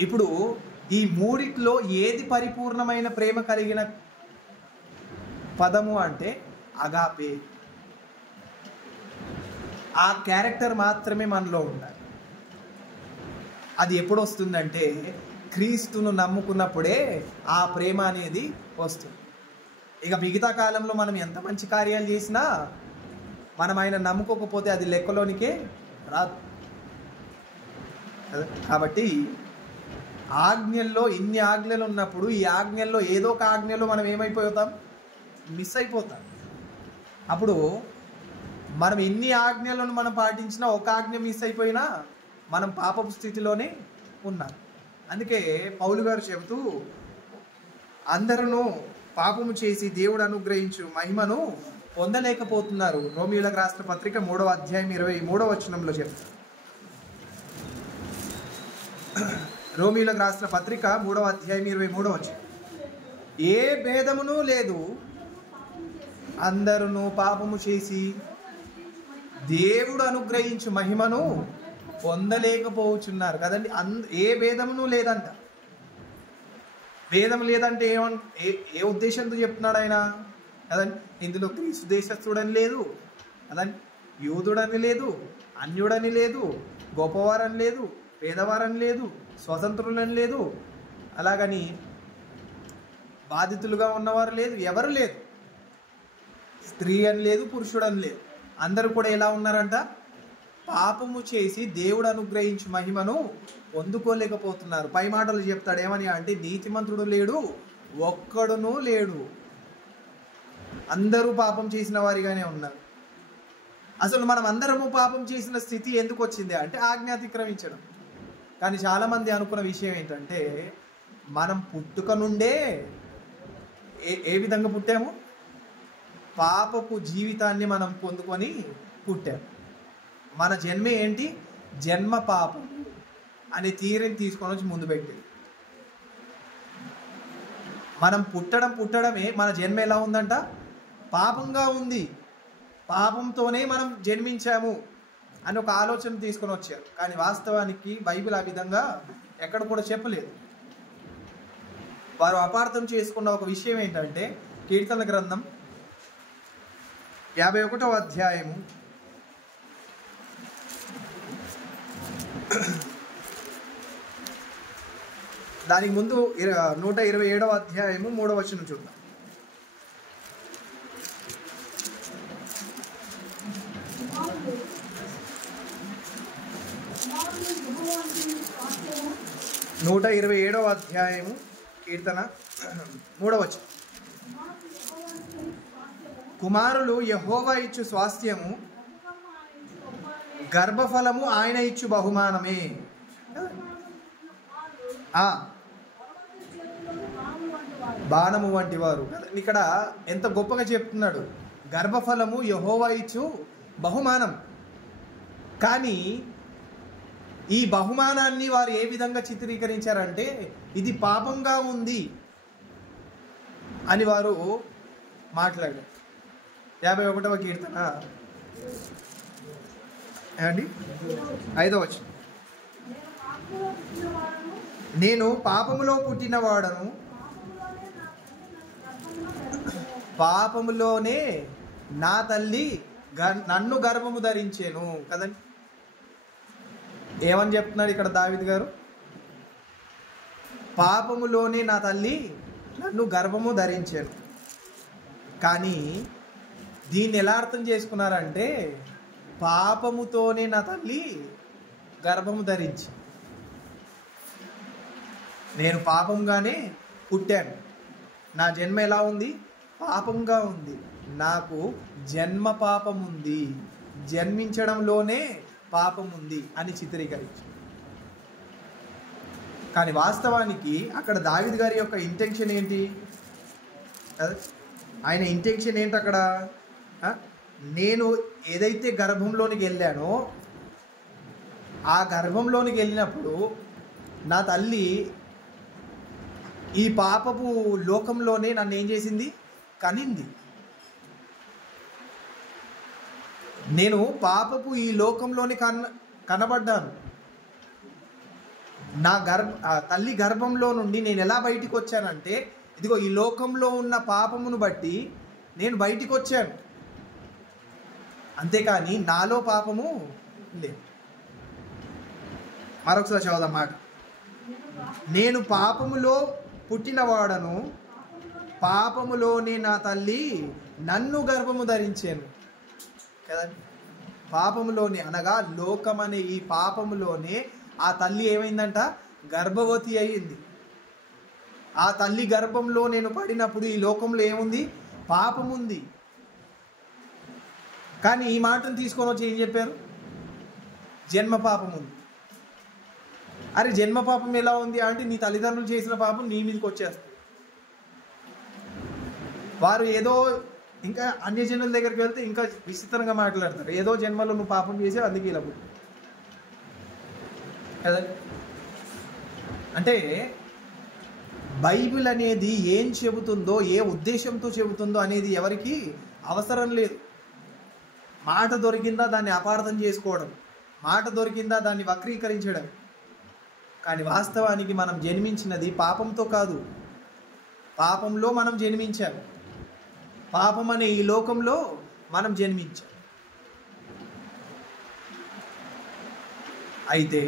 ఇప్పుడు ఈ మూడిట్లో ఏది పరిపూర్ణమైన ప్రేమ కలిగిన పదము అంటే అగాపే. ఆ క్యారెక్టర్ మాత్రమే మనలో ఉండాలి. అది ఎప్పుడు వస్తుందంటే క్రీస్తును నమ్ముకున్నప్పుడే ఆ ప్రేమ అనేది వస్తుంది. ఇక మిగతా కాలంలో మనం ఎంత మంచి కార్యాలు చేసినా మనం ఆయన నమ్ముకోకపోతే అది లెక్కలోనికే రాదు. కాబట్టి ఆజ్ఞల్లో ఇన్ని ఆజ్ఞలు ఉన్నప్పుడు ఈ ఆజ్ఞల్లో ఏదో ఒక ఆజ్ఞలో మనం ఏమైపోతాం? మిస్ అయిపోతాం. అప్పుడు మనం ఎన్ని ఆజ్ఞలను మనం పాటించినా ఒక ఆజ్ఞ మిస్ అయిపోయినా మనం పాపపు స్థితిలోనే ఉన్నాం. అందుకే పౌలు గారు చెబుతూ, అందరూ పాపము చేసి దేవుడు అనుగ్రహించు మహిమను పొందలేకపోతున్నారు. రోమీయులకు రాసిన పత్రిక 3వ అధ్యాయం 23వ వచనంలో చెప్తారు. రోమీయులకు రాసిన పత్రిక 3వ అధ్యాయం 23వ వచనం, ఏ భేదమును లేదు, అందరూ పాపము చేసి దేవుడు అనుగ్రహించు మహిమను పొందలేకపోతున్నారు కదండి. ఏ భేదమును లేదంట. భేదం లేదంటే ఏ ఉద్దేశంతో చెప్తున్నాడు ఆయన కదండి. ఇందులో క్రీస్తు దేశస్థుడని లేదు కదండి, యూదుడని లేదు, అన్యుడని లేదు, గొప్పవారని లేదు, పేదవారని లేదు, స్వతంత్రులని లేదు, అలాగని బాధితులుగా ఉన్నవారు లేదు, ఎవరు లేదు. స్త్రీ అని లేదు, పురుషుడని లేదు. అందరూ కూడా ఎలా ఉన్నారంట? పాపము చేసి దేవుడు అనుగ్రహించి మహిమను పొందుకోలేకపోతున్నారు. పై మాటలు చెప్తాడు ఏమని అంటే, నీతిమంతుడు లేడు, ఒక్కడునూ లేడు, అందరూ పాపం చేసిన వారిగానే ఉన్నారు. అసలు మనం అందరము పాపం చేసిన స్థితి ఎందుకు వచ్చింది అంటే ఆజ్ఞాతిక్రమించడం. కానీ చాలామంది అనుకున్న విషయం ఏంటంటే, మనం పుట్టుక నుండే ఏ విధంగా పుట్టాము? పాపపు జీవితాన్ని మనం పొందుకొని పుట్టాము. మన జన్మ ఏంటి? జన్మ పాపం అనే థియరీని తీసుకొని వచ్చి ముందు పెట్టింది. మనం పుట్టడమే మన జన్మ ఎలా ఉందంట? పాపంగా ఉంది. పాపంతోనే మనం జన్మించాము అని ఒక ఆలోచన తీసుకొని వచ్చారు. కానీ వాస్తవానికి బైబిల్ ఆ విధంగా ఎక్కడ కూడా చెప్పలేదు. వారు అపార్థం చేసుకున్న ఒక విషయం ఏంటంటే, కీర్తన గ్రంథం 51వ అధ్యాయము దానికి ముందు 127వ అధ్యాయము 3వ వచనం చూద్దాం. నూట 27వ అధ్యాయము కీర్తన 3వ వచనం. కుమారులు యెహోవా ఇచ్చు స్వాస్థ్యము, గర్భఫలము ఆయన ఇచ్చు బహుమానమే. బాణము వంటి వారు. ఇక్కడ ఎంత గొప్పగా చెప్తున్నాడు. గర్భఫలము యెహోవా ఇచ్చు బహుమానం. కానీ ఈ బహుమానాన్ని వారు ఏ విధంగా చిత్రీకరించారంటే, ఇది పాపంగా ఉంది అని వారు మాట్లాడారు. 51వ కీర్తన ఏమండి 5వ వచనం. నేను పాపములో పుట్టినవాడను, పాపములోనే నా తల్లి నన్ను గర్భము ధరించేను. కదండి, ఏమని చెప్తున్నాడు ఇక్కడ దావీదు గారు? పాపములోనే నా తల్లి నన్ను గర్భము ధరించాను. కానీ దీన్ని ఎలా అర్థం చేసుకున్నారంటే, పాపముతోనే నా తల్లి గర్భము ధరించి, నేను పాపంగానే పుట్టాను, నా జన్మ ఎలా ఉంది? పాపంగా ఉంది, నాకు జన్మ పాపం ఉంది, జన్మించడంలోనే పాపం ఉంది అని చిత్రీకరించు. కానీ వాస్తవానికి అక్కడ దావీదు గారి యొక్క ఇంటెన్షన్ ఏంటి? ఆయన ఇంటెన్షన్ ఏంటి అక్కడ? నేను ఏదైతే గర్భంలోనికి వెళ్ళానో, ఆ గర్భంలోనికి వెళ్ళినప్పుడు నా తల్లి ఈ పాపపు లోకంలోనే నన్ను ఏం చేసింది? కనింది. నేను పాపపు ఈ లోకంలోనే కనబడ్డాను. నా తల్లి గర్భంలో నుండి నేను ఎలా బయటికి వచ్చానంటే, ఇదిగో ఈ లోకంలో ఉన్న పాపమును బట్టి నేను బయటికి వచ్చాను. అంతేకాని నాలో పాపము లేదు. మరొకసారి చదువుదాం మాట. నేను పాపములో పుట్టినవాడను, పాపములోనే నా తల్లి నన్ను గర్భము ధరించాను. కదండి, పాపములోనే అనగా లోకం అనే ఈ పాపములోనే ఆ తల్లి ఏమైందంట? గర్భవతి అయ్యింది. ఆ తల్లి గర్భంలో నేను పడినప్పుడు ఈ లోకంలో ఏముంది? పాపం ఉంది. కానీ ఈ మాటను తీసుకొని వచ్చి ఏం చెప్పారు? జన్మ పాపం ఉంది. అరే, జన్మ పాపం ఎలా ఉంది అంటే, నీ తల్లిదండ్రులు చేసిన పాపం నీ మీదకి వచ్చేస్తుంది. వారు ఏదో ఇంకా అన్యజనుల దగ్గరికి వెళ్తే ఇంకా విచిత్రంగా మాట్లాడతారు. ఏదో జన్మలో నువ్వు పాపం చేసావు, అందుకే ఇలా పుట్టి కదా. అంటే బైబిల్ అనేది ఏం చెబుతుందో, ఏ ఉద్దేశంతో చెబుతుందో అనేది ఎవరికి అవసరం లేదు. మాట దొరికిందా దాన్ని అపార్థం చేసుకోవడం, మాట దొరికిందా దాన్ని వక్రీకరించడం. కానీ వాస్తవానికి మనం జన్మించినది పాపంతో కాదు. పాపంలో మనం జన్మించాము. పాపం అనే ఈ లోకంలో మనం జన్మించాం. అయితే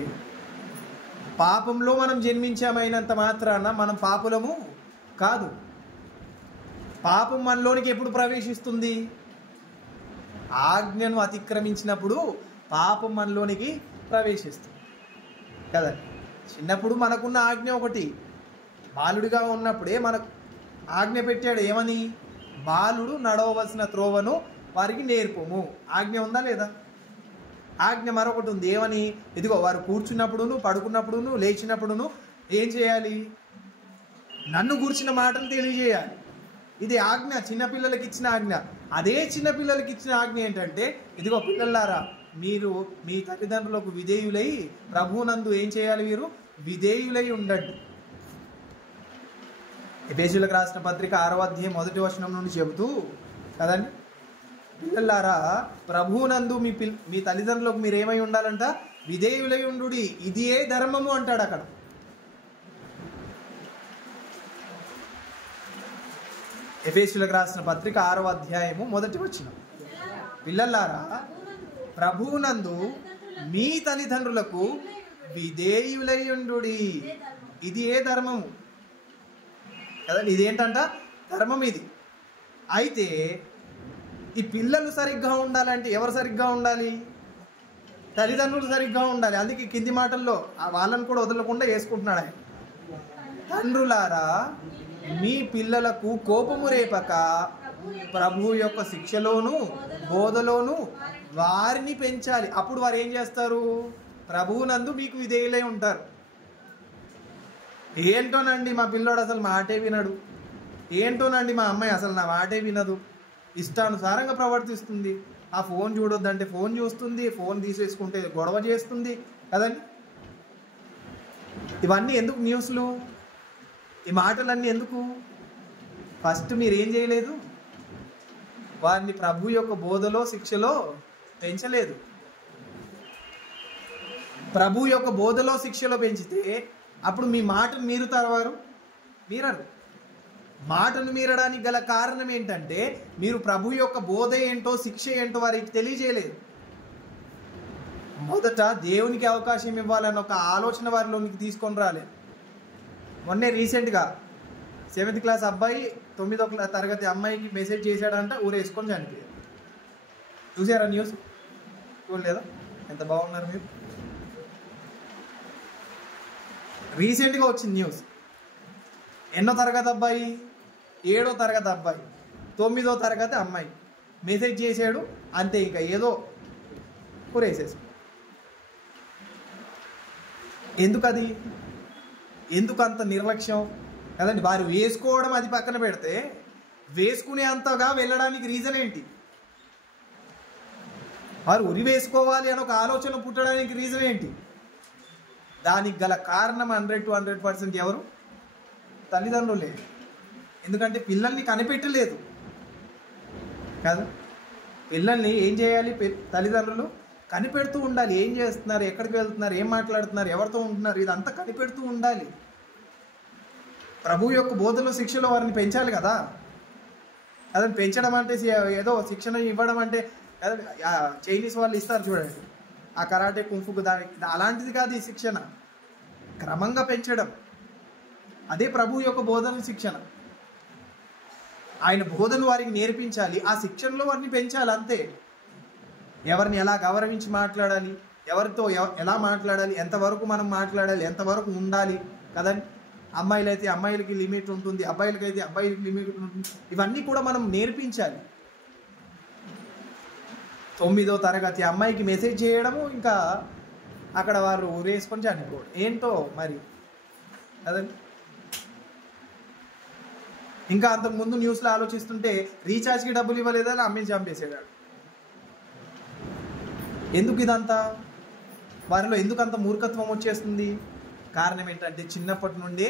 పాపంలో మనం జన్మించామైనంత మాత్రాన మనం పాపులము కాదు. పాపం మనలోనికి ఎప్పుడు ప్రవేశిస్తుంది? ఆజ్ఞను అతిక్రమించినప్పుడు పాపం మనలోనికి ప్రవేశిస్తుంది కదా. చిన్నప్పుడు మనకున్న ఆజ్ఞ ఒకటి, బాలుడిగా ఉన్నప్పుడే మనకు ఆజ్ఞ పెట్టాడు. ఏమని? బాలుడు నడవవలసిన త్రోవను వారికి నేర్పము. ఆజ్ఞ ఉందా లేదా? ఆజ్ఞ మరొకటి ఉంది. ఏమని? ఇదిగో వారు కూర్చున్నప్పుడును, పడుకున్నప్పుడును, లేచినప్పుడును ఏం చేయాలి? నన్ను గూర్చిన మాటలు తెలియజేయాలి. ఇది ఆజ్ఞ, చిన్నపిల్లలకి ఇచ్చిన ఆజ్ఞ. అదే చిన్నపిల్లలకి ఇచ్చిన ఆజ్ఞ ఏంటంటే, ఇదిగో పిల్లలారా, మీరు మీ తల్లిదండ్రులకు విధేయులై ప్రభువునందు ఏం చేయాలి? మీరు విధేయులై ఉండండి. ఎఫెసీయులకు రాసిన పత్రిక 6వ అధ్యాయం 1వ వచనం నుండి చెబుతూ కదండి, పిల్లలారా ప్రభువునందు మీ తల్లిదండ్రులకు మీరు ఏమై ఉండాలంట? విధేయులై ఉండుడి, ఇదియే ధర్మము అంటాడు అక్కడ. ఎఫెసీయులకు రాసిన పత్రిక 6వ అధ్యాయము 1వ వచనం, పిల్లలారా ప్రభువునందు మీ తల్లిదండ్రులకు విధేయులై ఉండుడి, ఇది ఏ ధర్మము కదండి. ఇదేంటంట? ధర్మం ఇది. అయితే ఈ పిల్లలు సరిగ్గా ఉండాలంటే ఎవరు సరిగ్గా ఉండాలి? తల్లిదండ్రులు సరిగ్గా ఉండాలి. అందుకే కింది మాటల్లో వాళ్ళని కూడా వదలకుండా వేసుకుంటున్నాడు ఆయన. తండ్రులారా మీ పిల్లలకు కోపము రేపక ప్రభువు యొక్క శిక్షలోను బోధలోను వారిని పెంచాలి. అప్పుడు వారు ఏం చేస్తారు? ప్రభువునందు మీకు విధేయులై ఉంటారు. ఏంటోనండి మా పిల్లోడు అసలు మాటే వినడు, ఏంటోనండి మా అమ్మాయి అసలు నా మాటే వినదు, ఇష్టానుసారంగా ప్రవర్తిస్తుంది, ఆ ఫోన్ చూడొద్దంటే ఫోన్ చూస్తుంది, ఫోన్ తీసేసుకుంటే గొడవ చేస్తుంది కదండి. ఇవన్నీ ఎందుకు న్యూస్లు? ఈ మాటలన్నీ ఎందుకు? ఫస్ట్ మీరు ఏం చేయలేదు? వారిని ప్రభు యొక్క బోధలో శిక్షలో పెంచలేదు. ప్రభు యొక్క బోధలో శిక్షలో పెంచితే అప్పుడు మీ మాటను మీరుతారు, మీరరు. మాటను మీరడానికి గల కారణం ఏంటంటే మీరు ప్రభు యొక్క బోధ ఏంటో శిక్ష ఏంటో వారికి తెలియజేయలేదు. మొదట దేవునికి అవకాశం ఇవ్వాలన్న ఒక ఆలోచన వారిలోనికి తీసుకొని రాలేదు. మొన్నే రీసెంట్గా 7th క్లాస్ అబ్బాయి 9వ తరగతి అమ్మాయికి మెసేజ్ చేశాడంట, ఊరేసుకొని చనిపోయాడు. చూసారా న్యూస్? చూడలేదా? ఎంత బాగున్నారు మీరు. రీసెంట్గా వచ్చింది న్యూస్. ఎన్నో తరగతి అబ్బాయి? 7వ తరగతి అబ్బాయి 9వ తరగతి అమ్మాయి మెసేజ్ చేశాడు, అంతే. ఇంకా ఏదో ఊరేసేసి. ఎందుకది? ఎందుకు అంత నిర్లక్ష్యం కదండి. వారు వేసుకోవడం అది పక్కన పెడితే వేసుకునే అంతగా వెళ్ళడానికి రీజన్ ఏంటి? వారు ఉరి వేసుకోవాలి అని ఒక ఆలోచన పుట్టడానికి రీజన్ ఏంటి? దానికి గల కారణం 100 to 100% ఎవరు? తల్లిదండ్రులే. ఎందుకంటే పిల్లల్ని కనిపెట్టలేదు కాదు. పిల్లల్ని ఏం చేయాలి? తల్లిదండ్రులు కనిపెడుతూ ఉండాలి. ఏం చేస్తున్నారు, ఎక్కడికి వెళ్తున్నారు, ఏం మాట్లాడుతున్నారు, ఎవరితో ఉంటున్నారు, ఇదంతా కనిపెడుతూ ఉండాలి. ప్రభు యొక్క బోధలో శిక్షలో వారిని పెంచాలి కదా. అదని పెంచడం అంటే ఏదో శిక్షణ ఇవ్వడం అంటే చైనీస్ వాళ్ళు ఇస్తారు చూడండి, ఆ కరాటే కుంఫుకు, దానికి అలాంటిది కాదు ఈ శిక్షణ. క్రమంగా పెంచడం, అదే ప్రభు యొక్క బోధన శిక్షణ. ఆయన బోధన వారికి నేర్పించాలి, ఆ శిక్షణలో వారిని పెంచాలి అంతే. ఎవరిని ఎలా గౌరవించి మాట్లాడాలి, ఎవరితో ఎలా మాట్లాడాలి, ఎంతవరకు మనం మాట్లాడాలి, ఎంతవరకు ఉండాలి కదండి. అమ్మాయిలైతే అమ్మాయిలకి లిమిట్ ఉంటుంది, అబ్బాయిలకైతే అబ్బాయిలకి లిమిట్ ఉంటుంది. ఇవన్నీ కూడా మనం నేర్పించాలి. 9వ తరగతి అమ్మాయికి మెసేజ్ చేయడము, ఇంకా అక్కడ వారు ఊరేసుకొని చనిపోవడం ఏంటో మరి కదండి. ఇంకా అంతకుముందు న్యూస్లో ఆలోచిస్తుంటే రీఛార్జ్కి డబ్బులు ఇవ్వలేదని అమ్మాయిని చంపేసాడు. ఎందుకు ఇదంతా? వారిలో ఎందుకు అంత మూర్ఖత్వం వచ్చేస్తుంది? కారణం ఏంటంటే చిన్నప్పటి నుండే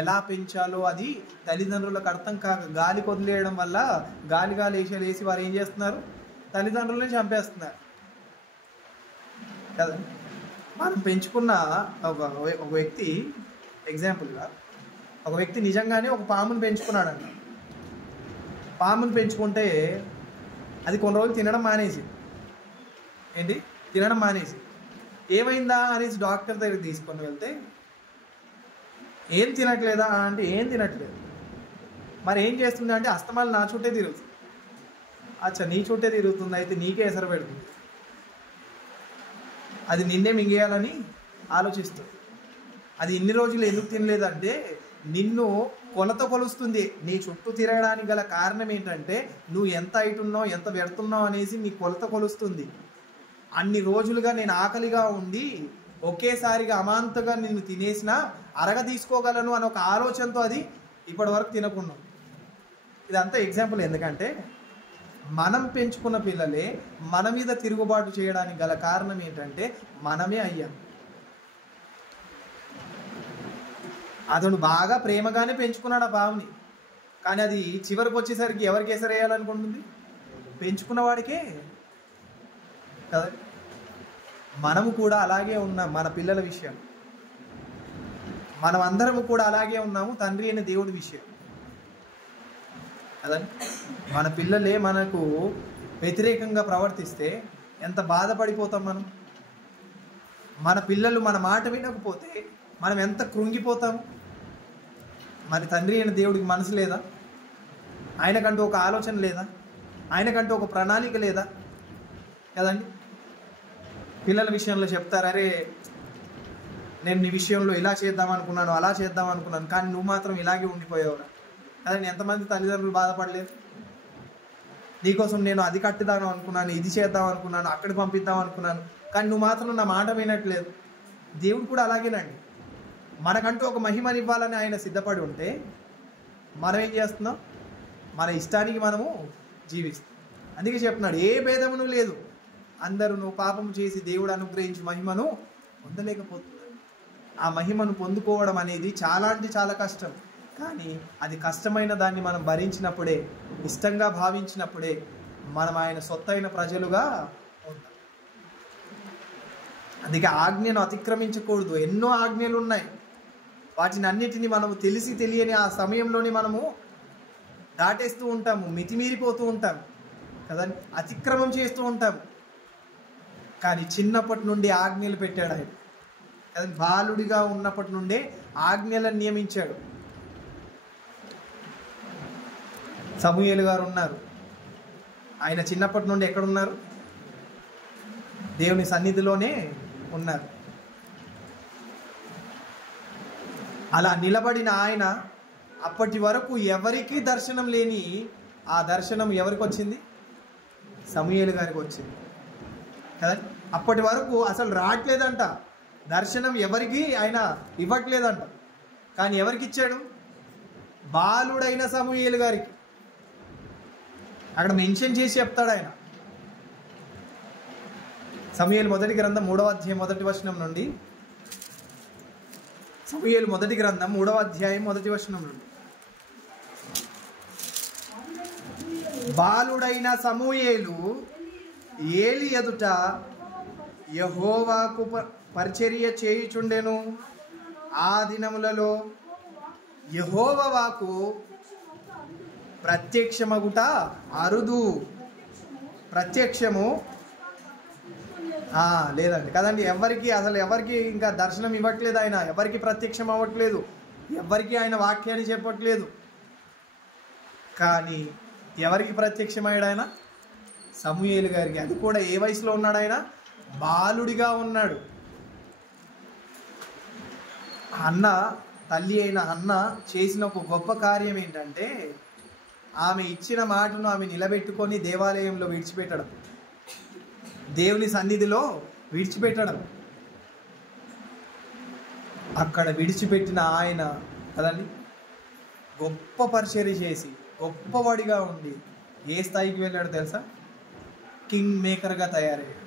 ఎలా పెంచాలో అది తల్లిదండ్రులకు అర్థం కాక గాలి వదిలేయడం వల్ల గాలి వేషాలు వేసి వారు ఏం చేస్తున్నారు? తల్లిదండ్రులని చంపేస్తున్నారు కదా. మనం పెంచుకున్న ఒక వ్యక్తి, ఎగ్జాంపుల్గా ఒక వ్యక్తి నిజంగానే ఒక పాముని పెంచుకున్నాడంట. పాముని పెంచుకుంటే అది కొన్ని రోజులు తినడం మానేసి ఏమైందా అనేసి డాక్టర్ దగ్గరికి తీసుకొని వెళ్తే ఏం తినట్లేదా అంటే ఏం తినట్లేదు. మరి ఏం చేస్తుంది అంటే అస్తమాలు నా చుట్టే తిరుగుతుంది. అచ్చా, నీ చుట్టే తిరుగుతుంది, అయితే నీకే ఎసరు పెడుతుంది, అది నిన్నే మింగేయాలని ఆలోచిస్తుంది. అది ఇన్ని రోజులు ఎందుకు తినలేదంటే నిన్ను కొలత కొలుస్తుంది. నీ చుట్టూ తిరగడానికి గల కారణం ఏంటంటే నువ్వు ఎంత అయితున్నావు, ఎంత పెడుతున్నావు అనేసి నీ కొలత కొలుస్తుంది. అన్ని రోజులుగా నేను ఆకలిగా ఉండి ఒకేసారిగా అమాంతగా నిన్ను తినేసినా అరగ తీసుకోగలను అని ఒక ఆలోచనతో అది ఇప్పటి వరకు తినకున్నాం. ఇదంతా ఎగ్జాంపుల్. ఎందుకంటే మనం పెంచుకున్న పిల్లలే మన మీద తిరుగుబాటు చేయడానికి గల కారణం ఏంటంటే మనమే అయ్యాం. అతను బాగా ప్రేమగానే పెంచుకున్నాడు ఆ పావుని, కానీ అది చివరికి వచ్చేసరికి ఎవరికి ఎసరేయాలనుకుంటుంది? పెంచుకున్న వాడికే కదా. మనము కూడా అలాగే ఉన్నాం మన పిల్లల విషయం, మనం అందరము కూడా అలాగే ఉన్నాము తండ్రి అయిన దేవుడి విషయం కదా. మన పిల్లలే మనకు వ్యతిరేకంగా ప్రవర్తిస్తే ఎంత బాధపడిపోతాం మనం. మన పిల్లలు మన మాట వినకపోతే మనం ఎంత కృంగిపోతాం. మరి తండ్రి అయిన దేవుడికి మనసు లేదా? ఆయనకంటూ ఒక ఆలోచన లేదా? ఆయనకంటూ ఒక ప్రణాళిక లేదా కదండి. పిల్లల విషయంలో చెప్తారు, అరే నేను నీ విషయంలో ఇలా చేద్దాం అనుకున్నాను, అలా చేద్దాం అనుకున్నాను, కానీ నువ్వు మాత్రం ఇలాగే ఉండిపోయావురా కదండి. ఎంతమంది తల్లిదండ్రులు బాధపడలేదు? నీకోసం నేను అది కట్టుదాం అనుకున్నాను, ఇది చేద్దాం అనుకున్నాను, అక్కడికి పంపిద్దాం అనుకున్నాను, కానీ నువ్వు మాత్రం నా మాట వినట్లేదు. దేవుడు కూడా అలాగేనండి. మనకంటూ ఒక మహిమని ఇవ్వాలని ఆయన సిద్ధపడి ఉంటే మనం ఏం చేస్తున్నాం? మన ఇష్టానికి మనము జీవిస్తాం. అందుకే చెప్తున్నాడు, ఏ భేదమును లేదు, అందరూ నువ్వు పాపం చేసి దేవుడు అనుగ్రహించి మహిమను పొందలేకపోతున్నారు. ఆ మహిమను పొందుకోవడం అనేది చాలా అంటే చాలా కష్టం. కానీ అది కష్టమైన దాన్ని మనం భరించినప్పుడే, ఇష్టంగా భావించినప్పుడే మనం ఆయన సొత్తైన ప్రజలుగా ఉంటాం. అందుకే ఆజ్ఞను అతిక్రమించకూడదు. ఎన్నో ఆజ్ఞలు ఉన్నాయి, వాటిని అన్నిటినీ మనము తెలిసి తెలియని ఆ సమయంలోనే మనము దాటేస్తూ ఉంటాము, మితిమీరిపోతూ ఉంటాం కదా, అతిక్రమం చేస్తూ ఉంటాం. కానీ చిన్నప్పటి నుండి ఆజ్ఞలు పెట్టాడు ఆయన కదా. బాలుడిగా ఉన్నప్పటి నుండే ఆజ్ఞలను నియమించాడు. సమూయేలు గారు ఉన్నారు, ఆయన చిన్నప్పటి నుండి ఎక్కడున్నారు? దేవుని సన్నిధిలోనే ఉన్నారు. అలా నిలబడిన ఆయన అప్పటి వరకు ఎవరికీ దర్శనం లేని ఆ దర్శనం ఎవరికి వచ్చింది? సమూయేలు గారికి వచ్చింది కదా. అప్పటి వరకు అసలు రావట్లేదంట దర్శనం, ఎవరికి ఆయన ఇవ్వట్లేదంట. కానీ ఎవరికి ఇచ్చాడు? బాలుడైన సమూయేలు గారికి. అక్కడ మెన్షన్ చేసి చెప్తాడు ఆయన. సమూయేలు మొదటి గ్రంథం 3వ అధ్యాయం 1వ వచనం నుండి. సమూయేలు మొదటి గ్రంథం 3వ అధ్యాయం 1వ వచనం నుండి. బాలుడైన సమూయేలు ఏలి ఎదుట యెహోవాకు పరిచర్య చేయుచుండెను. ఆ దినములలో యెహోవా వాక్కు ప్రత్యక్షమగుట అరుదు. ప్రత్యక్షము లేదండి కదండి. ఎవరికి ఇంకా దర్శనం ఇవ్వట్లేదు ఆయన, ఎవరికి ప్రత్యక్షం అవ్వట్లేదు, ఎవరికి ఆయన వాక్యాన్ని చెప్పట్లేదు. కానీ ఎవరికి ప్రత్యక్షమయ్యాడు ఆయన? సమూయేలు గారికి. అది కూడా ఏ వయసులో ఉన్నాడు ఆయన? బాలుడిగా ఉన్నాడు. అన్న, తల్లి అయిన అన్న చేసిన ఒక గొప్ప కార్యం ఏంటంటే ఆమె ఇచ్చిన మాటను ఆమె నిలబెట్టుకొని దేవాలయంలో విడిచిపెట్టడం, దేవుని సన్నిధిలో విడిచిపెట్టడం. అక్కడ విడిచిపెట్టిన ఆయన కదండి గొప్ప పరిచర్య చేసి గొప్పవాడిగా ఉండి ఏ స్థాయికి వెళ్ళాడు తెలుసా? కింగ్ మేకర్గా తయారయ్యాడు.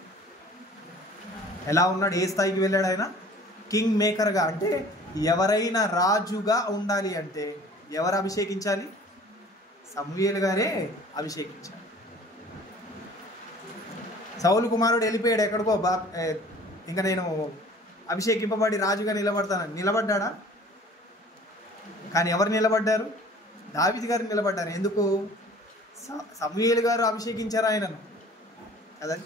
ఎలా ఉన్నాడు? ఏ స్థాయికి వెళ్ళాడు ఆయన? కింగ్ మేకర్గా. అంటే ఎవరైనా రాజుగా ఉండాలి అంటే ఎవరు అభిషేకించాలి? సమూయేలు గారే అభిషేకించాలి. సౌలు కుమారుడు వెళ్ళిపోయాడు ఎక్కడికో, ఇంకా నేను అభిషేకింపబడి రాజుగా నిలబడతానని. నిలబడ్డా? కానీ ఎవరు నిలబడ్డారు? దావీదు గారు నిలబడ్డారు. ఎందుకు? సమూయేలు గారు అభిషేకించారు ఆయనను కదా.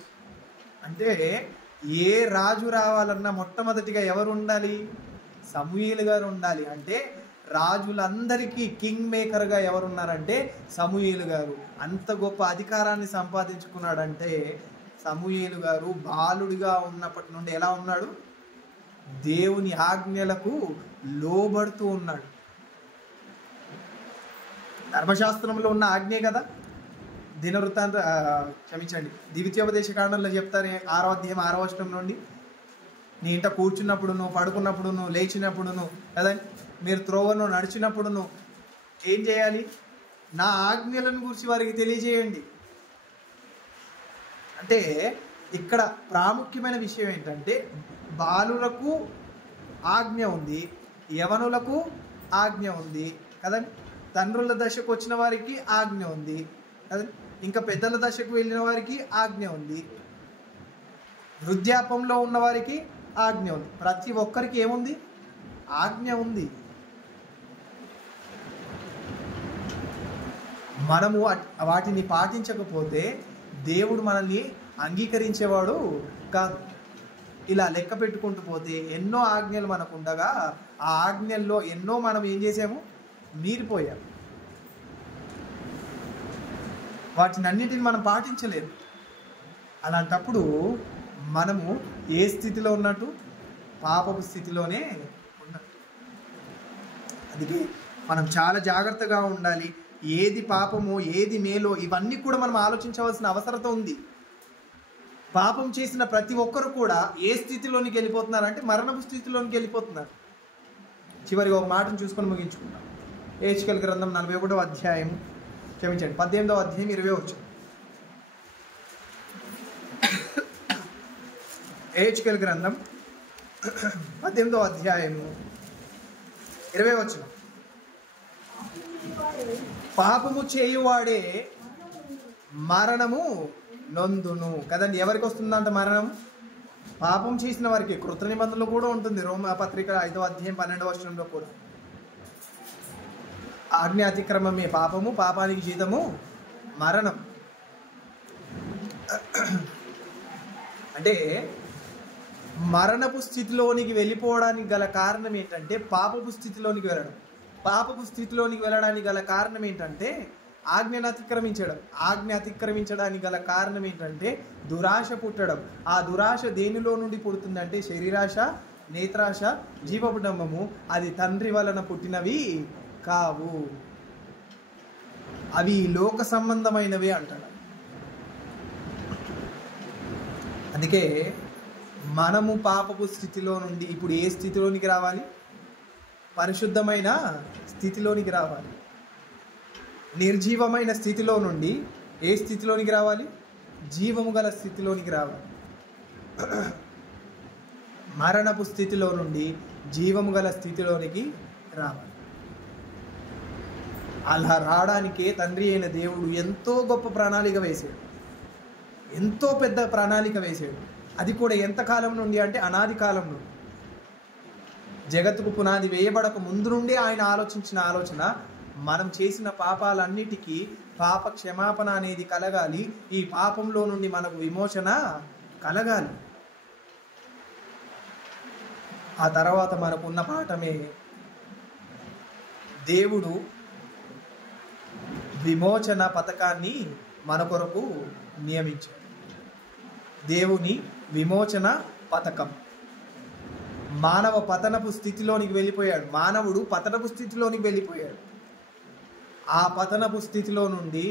అంటే ఏ రాజు రావాలన్నా మొట్టమొదటిగా ఎవరు ఉండాలి? సమూయేలు గారు ఉండాలి. అంటే రాజులందరికీ కింగ్ మేకర్గా ఎవరున్నారంటే సమూయేలు గారు. అంత గొప్ప అధికారాన్ని సంపాదించుకున్నాడంటే సమూయేలు గారు బాలుడిగా ఉన్నప్పటి నుండి ఎలా ఉన్నాడు? దేవుని ఆజ్ఞలకు లోబడుతూ ఉన్నాడు. ధర్మశాస్త్రంలో ఉన్న ఆజ్ఞే కదా. దినవృత్తాంత క్షమించండి, ద్వితీయోపదేశ కాండంలో చెప్తారు 6వ అధ్యాయం 6వ వచనం నుండి, నీ ఇంట కూర్చున్నప్పుడును, పడుకున్నప్పుడును, లేచినప్పుడును, కదా మీరు త్రోవను నడిచినప్పుడును ఏం చేయాలి? నా ఆజ్ఞలను గురించి వారికి తెలియజేయండి. అంటే ఇక్కడ ప్రాముఖ్యమైన విషయం ఏంటంటే బాలులకు ఆజ్ఞ ఉంది, యవనులకు ఆజ్ఞ ఉంది కదండి, తండ్రుల దశకు వచ్చిన వారికి ఆజ్ఞ ఉంది కదండి, ఇంకా పెద్దల దశకు వెళ్ళిన వారికి ఆజ్ఞ ఉంది, వృద్ధాపంలో ఉన్న వారికి ఆజ్ఞ ఉంది. ప్రతి ఒక్కరికి ఏముంది? ఆజ్ఞ ఉంది. మనము వాటిని పాటించకపోతే దేవుడు మనల్ని అంగీకరించేవాడు కాదు. ఇలా లెక్క పెట్టుకుంటూ పోతే ఎన్నో ఆజ్ఞలు మనకు ఉండగా ఆ ఆజ్ఞల్లో ఎన్నో మనం ఏం చేసాము? మీరిపోయాం. వాటిని అన్నిటిని మనం పాటించలేదు. అలాంటప్పుడు మనము ఏ స్థితిలో ఉన్నట్టు? పాపపు స్థితిలోనే ఉన్నట్టు. అందుకే మనం చాలా జాగ్రత్తగా ఉండాలి. ఏది పాపమో ఏది మేలో ఇవన్నీ కూడా మనం ఆలోచించవలసిన అవసరత ఉంది. పాపం చేసిన ప్రతి ఒక్కరు కూడా ఏ స్థితిలోనికి వెళ్ళిపోతున్నారు అంటే మరణపు స్థితిలోనికి వెళ్ళిపోతున్నారు. చివరిగా ఒక మాటను చూసుకొని ముగించుకుంటాం. హెచ్కేల్ గ్రంథం 41వ అధ్యాయం క్షమించండి 18వ అధ్యాయం 20వ వచనం. హెచ్కేల్ గ్రంథం 18వ అధ్యాయము 20వ వచనం. పాపము చేయువాడే మరణము నొందును కదండి. ఎవరికి వస్తుందంట మరణం? పాపం చేసిన వారికి. కృత నిబంధనలు కూడా ఉంటుంది. రోమా పత్రిక 5వ అధ్యాయం 12వ వచనంలో కూడా ఆజ్ఞ అతిక్రమమే పాపము, పాపానికి జీతము మరణం. అంటే మరణపు స్థితిలోనికి వెళ్ళిపోవడానికి గల కారణం ఏంటంటే పాపపు స్థితిలోనికి వెళ్ళడం. పాపపు స్థితిలోనికి వెళ్ళడానికి గల కారణం ఏంటంటే ఆజ్ఞను అతిక్రమించడం. ఆజ్ఞ అతిక్రమించడానికి గల కారణం ఏంటంటే దురాశ పుట్టడం. ఆ దురాశ దేనిలో నుండి పుడుతుందంటే శరీరాశ, నేత్రాశ, జీవపుడంబము. అది తండ్రి వలన పుట్టినవి కావు, అవి లోక సంబంధమైనవి అంటాడు. అందుకే మనము పాపపు స్థితిలో నుండి ఇప్పుడు ఏ స్థితిలోనికి రావాలి? పరిశుద్ధమైన స్థితిలోనికి రావాలి. నిర్జీవమైన స్థితిలో నుండి ఏ స్థితిలోనికి రావాలి? జీవము గల స్థితిలోనికి రావాలి. మరణపు స్థితిలో నుండి జీవము గల స్థితిలోనికి రావాలి. అలా రావడానికే తండ్రి అయిన దేవుడు ఎంతో గొప్ప ప్రణాళిక వేశాడు. ఎంతో పెద్ద ప్రణాళిక వేశాడు. అది కూడా ఎంతకాలం నుండి అంటే అనాది కాలం నుండి. జగత్తుకు పునాది వేయబడక ముందు నుండి ఆయన ఆలోచించిన ఆలోచన మనం చేసిన పాపాలన్నిటికీ పాప క్షమాపణ అనేది కలగాలి. ఈ పాపంలో నుండి మనకు విమోచన కలగాలి. ఆ తర్వాత మనకున్న పాఠమే దేవుడు విమోచన పథకాన్ని మన కొరకు నియమించాడు. దేవుని విమోచన పథకం. మానవ పతనపు స్థితిలోనికి వెళ్ళిపోయాడు. మానవుడు పతనపు స్థితిలోనికి వెళ్ళిపోయాడు. ఆ పతనపు స్థితిలో నుండి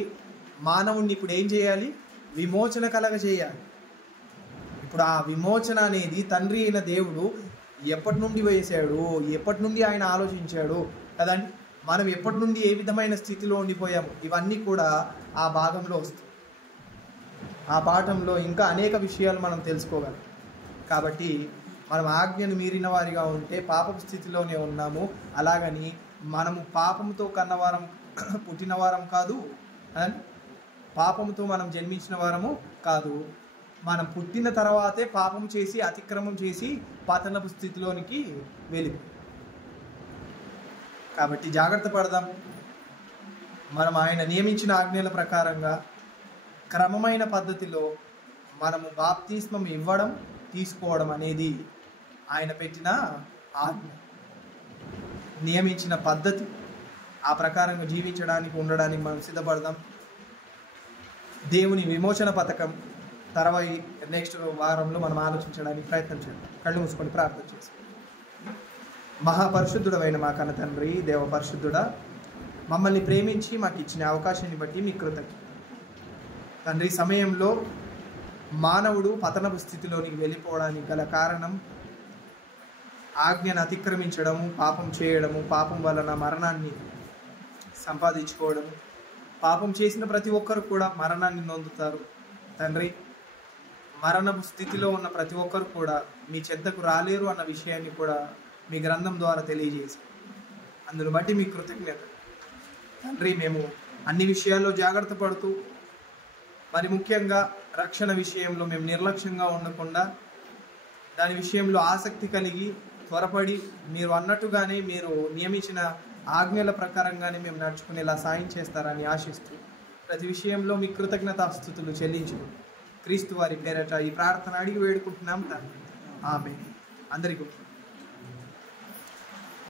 మానవుడిని ఇప్పుడు ఏం చేయాలి? విమోచన కలగజేయాలి. ఇప్పుడు ఆ విమోచన అనేది తండ్రి అయిన దేవుడు ఎప్పటి నుండి వేశాడు, ఎప్పటి నుండి ఆయన ఆలోచించాడు కదండి. మనం ఎప్పటి నుండి ఏ విధమైన స్థితిలో ఉండిపోయాము, ఇవన్నీ కూడా ఆ భాగంలో వస్తాయి. ఆ పాఠంలో ఇంకా అనేక విషయాలు మనం తెలుసుకోగలం. కాబట్టి మనం ఆజ్ఞను మీరిన వారిగా ఉంటే పాపపు స్థితిలోనే ఉన్నాము. అలాగని మనము పాపముతో కన్నవారం పుట్టిన వారం కాదు, పాపముతో మనం జన్మించిన వారము కాదు. మనం పుట్టిన తర్వాతే పాపం చేసి అతిక్రమం చేసి పతనపు స్థితిలోనికి వెళ్ళిపోయి. కాబట్టి జాగ్రత్త పడదాం. మనం ఆయన నియమించిన ఆజ్ఞల ప్రకారంగా క్రమమైన పద్ధతిలో మనము బాప్తిస్మం ఇవ్వడం, తీసుకోవడం అనేది ఆయన పెట్టిన ఆజ్ఞ, నియమించిన పద్ధతి. ఆ ప్రకారంగా జీవించడానికి, ఉండడానికి మనం సిద్ధపడదాం. దేవుని విమోచన పథకం నెక్స్ట్ వారంలో మనం ఆలోచించడానికి ప్రయత్నం చేద్దాం. కళ్ళు మూసుకొని ప్రార్థన చేస్తాం. మహాపరిశుద్ధుడమైన మా కన్న తండ్రి, దేవ పరిశుద్ధుడా, మమ్మల్ని ప్రేమించి మాకు ఇచ్చిన అవకాశాన్ని బట్టి మీ కృతజ్ఞత తండ్రి. సమయంలో మానవుడు పతనపు స్థితిలోనికి వెళ్ళిపోవడానికి గల కారణం ఆజ్ఞను అతిక్రమించడము, పాపం చేయడము, పాపం వలన మరణాన్ని సంపాదించుకోవడము. పాపం చేసిన ప్రతి ఒక్కరు కూడా మరణాన్ని నొందుతారు తండ్రి. మరణపు స్థితిలో ఉన్న ప్రతి ఒక్కరు కూడా మీ చెంతకు రాలేరు అన్న విషయాన్ని కూడా మీ గ్రంథం ద్వారా తెలియజేశారు. అందును బట్టి మీ కృతజ్ఞత తండ్రి. మేము అన్ని విషయాల్లో జాగ్రత్త పడుతూ, మరి ముఖ్యంగా రక్షణ విషయంలో మేము నిర్లక్ష్యంగా ఉండకుండా, దాని విషయంలో ఆసక్తి కలిగి త్వరపడి మీరు అన్నట్టుగానే, మీరు నియమించిన ఆజ్ఞల ప్రకారంగానే మేము నడుచుకునేలా సాయం చేస్తారని ఆశిస్తూ, ప్రతి విషయంలో మీ కృతజ్ఞతాస్తుతులు చెల్లించుకుంటూ క్రీస్తు వారి పేరట ఈ ప్రార్థన అడిగి వేడుకుంటున్నాం తండ్రి. ఆమేన్. అందరికీ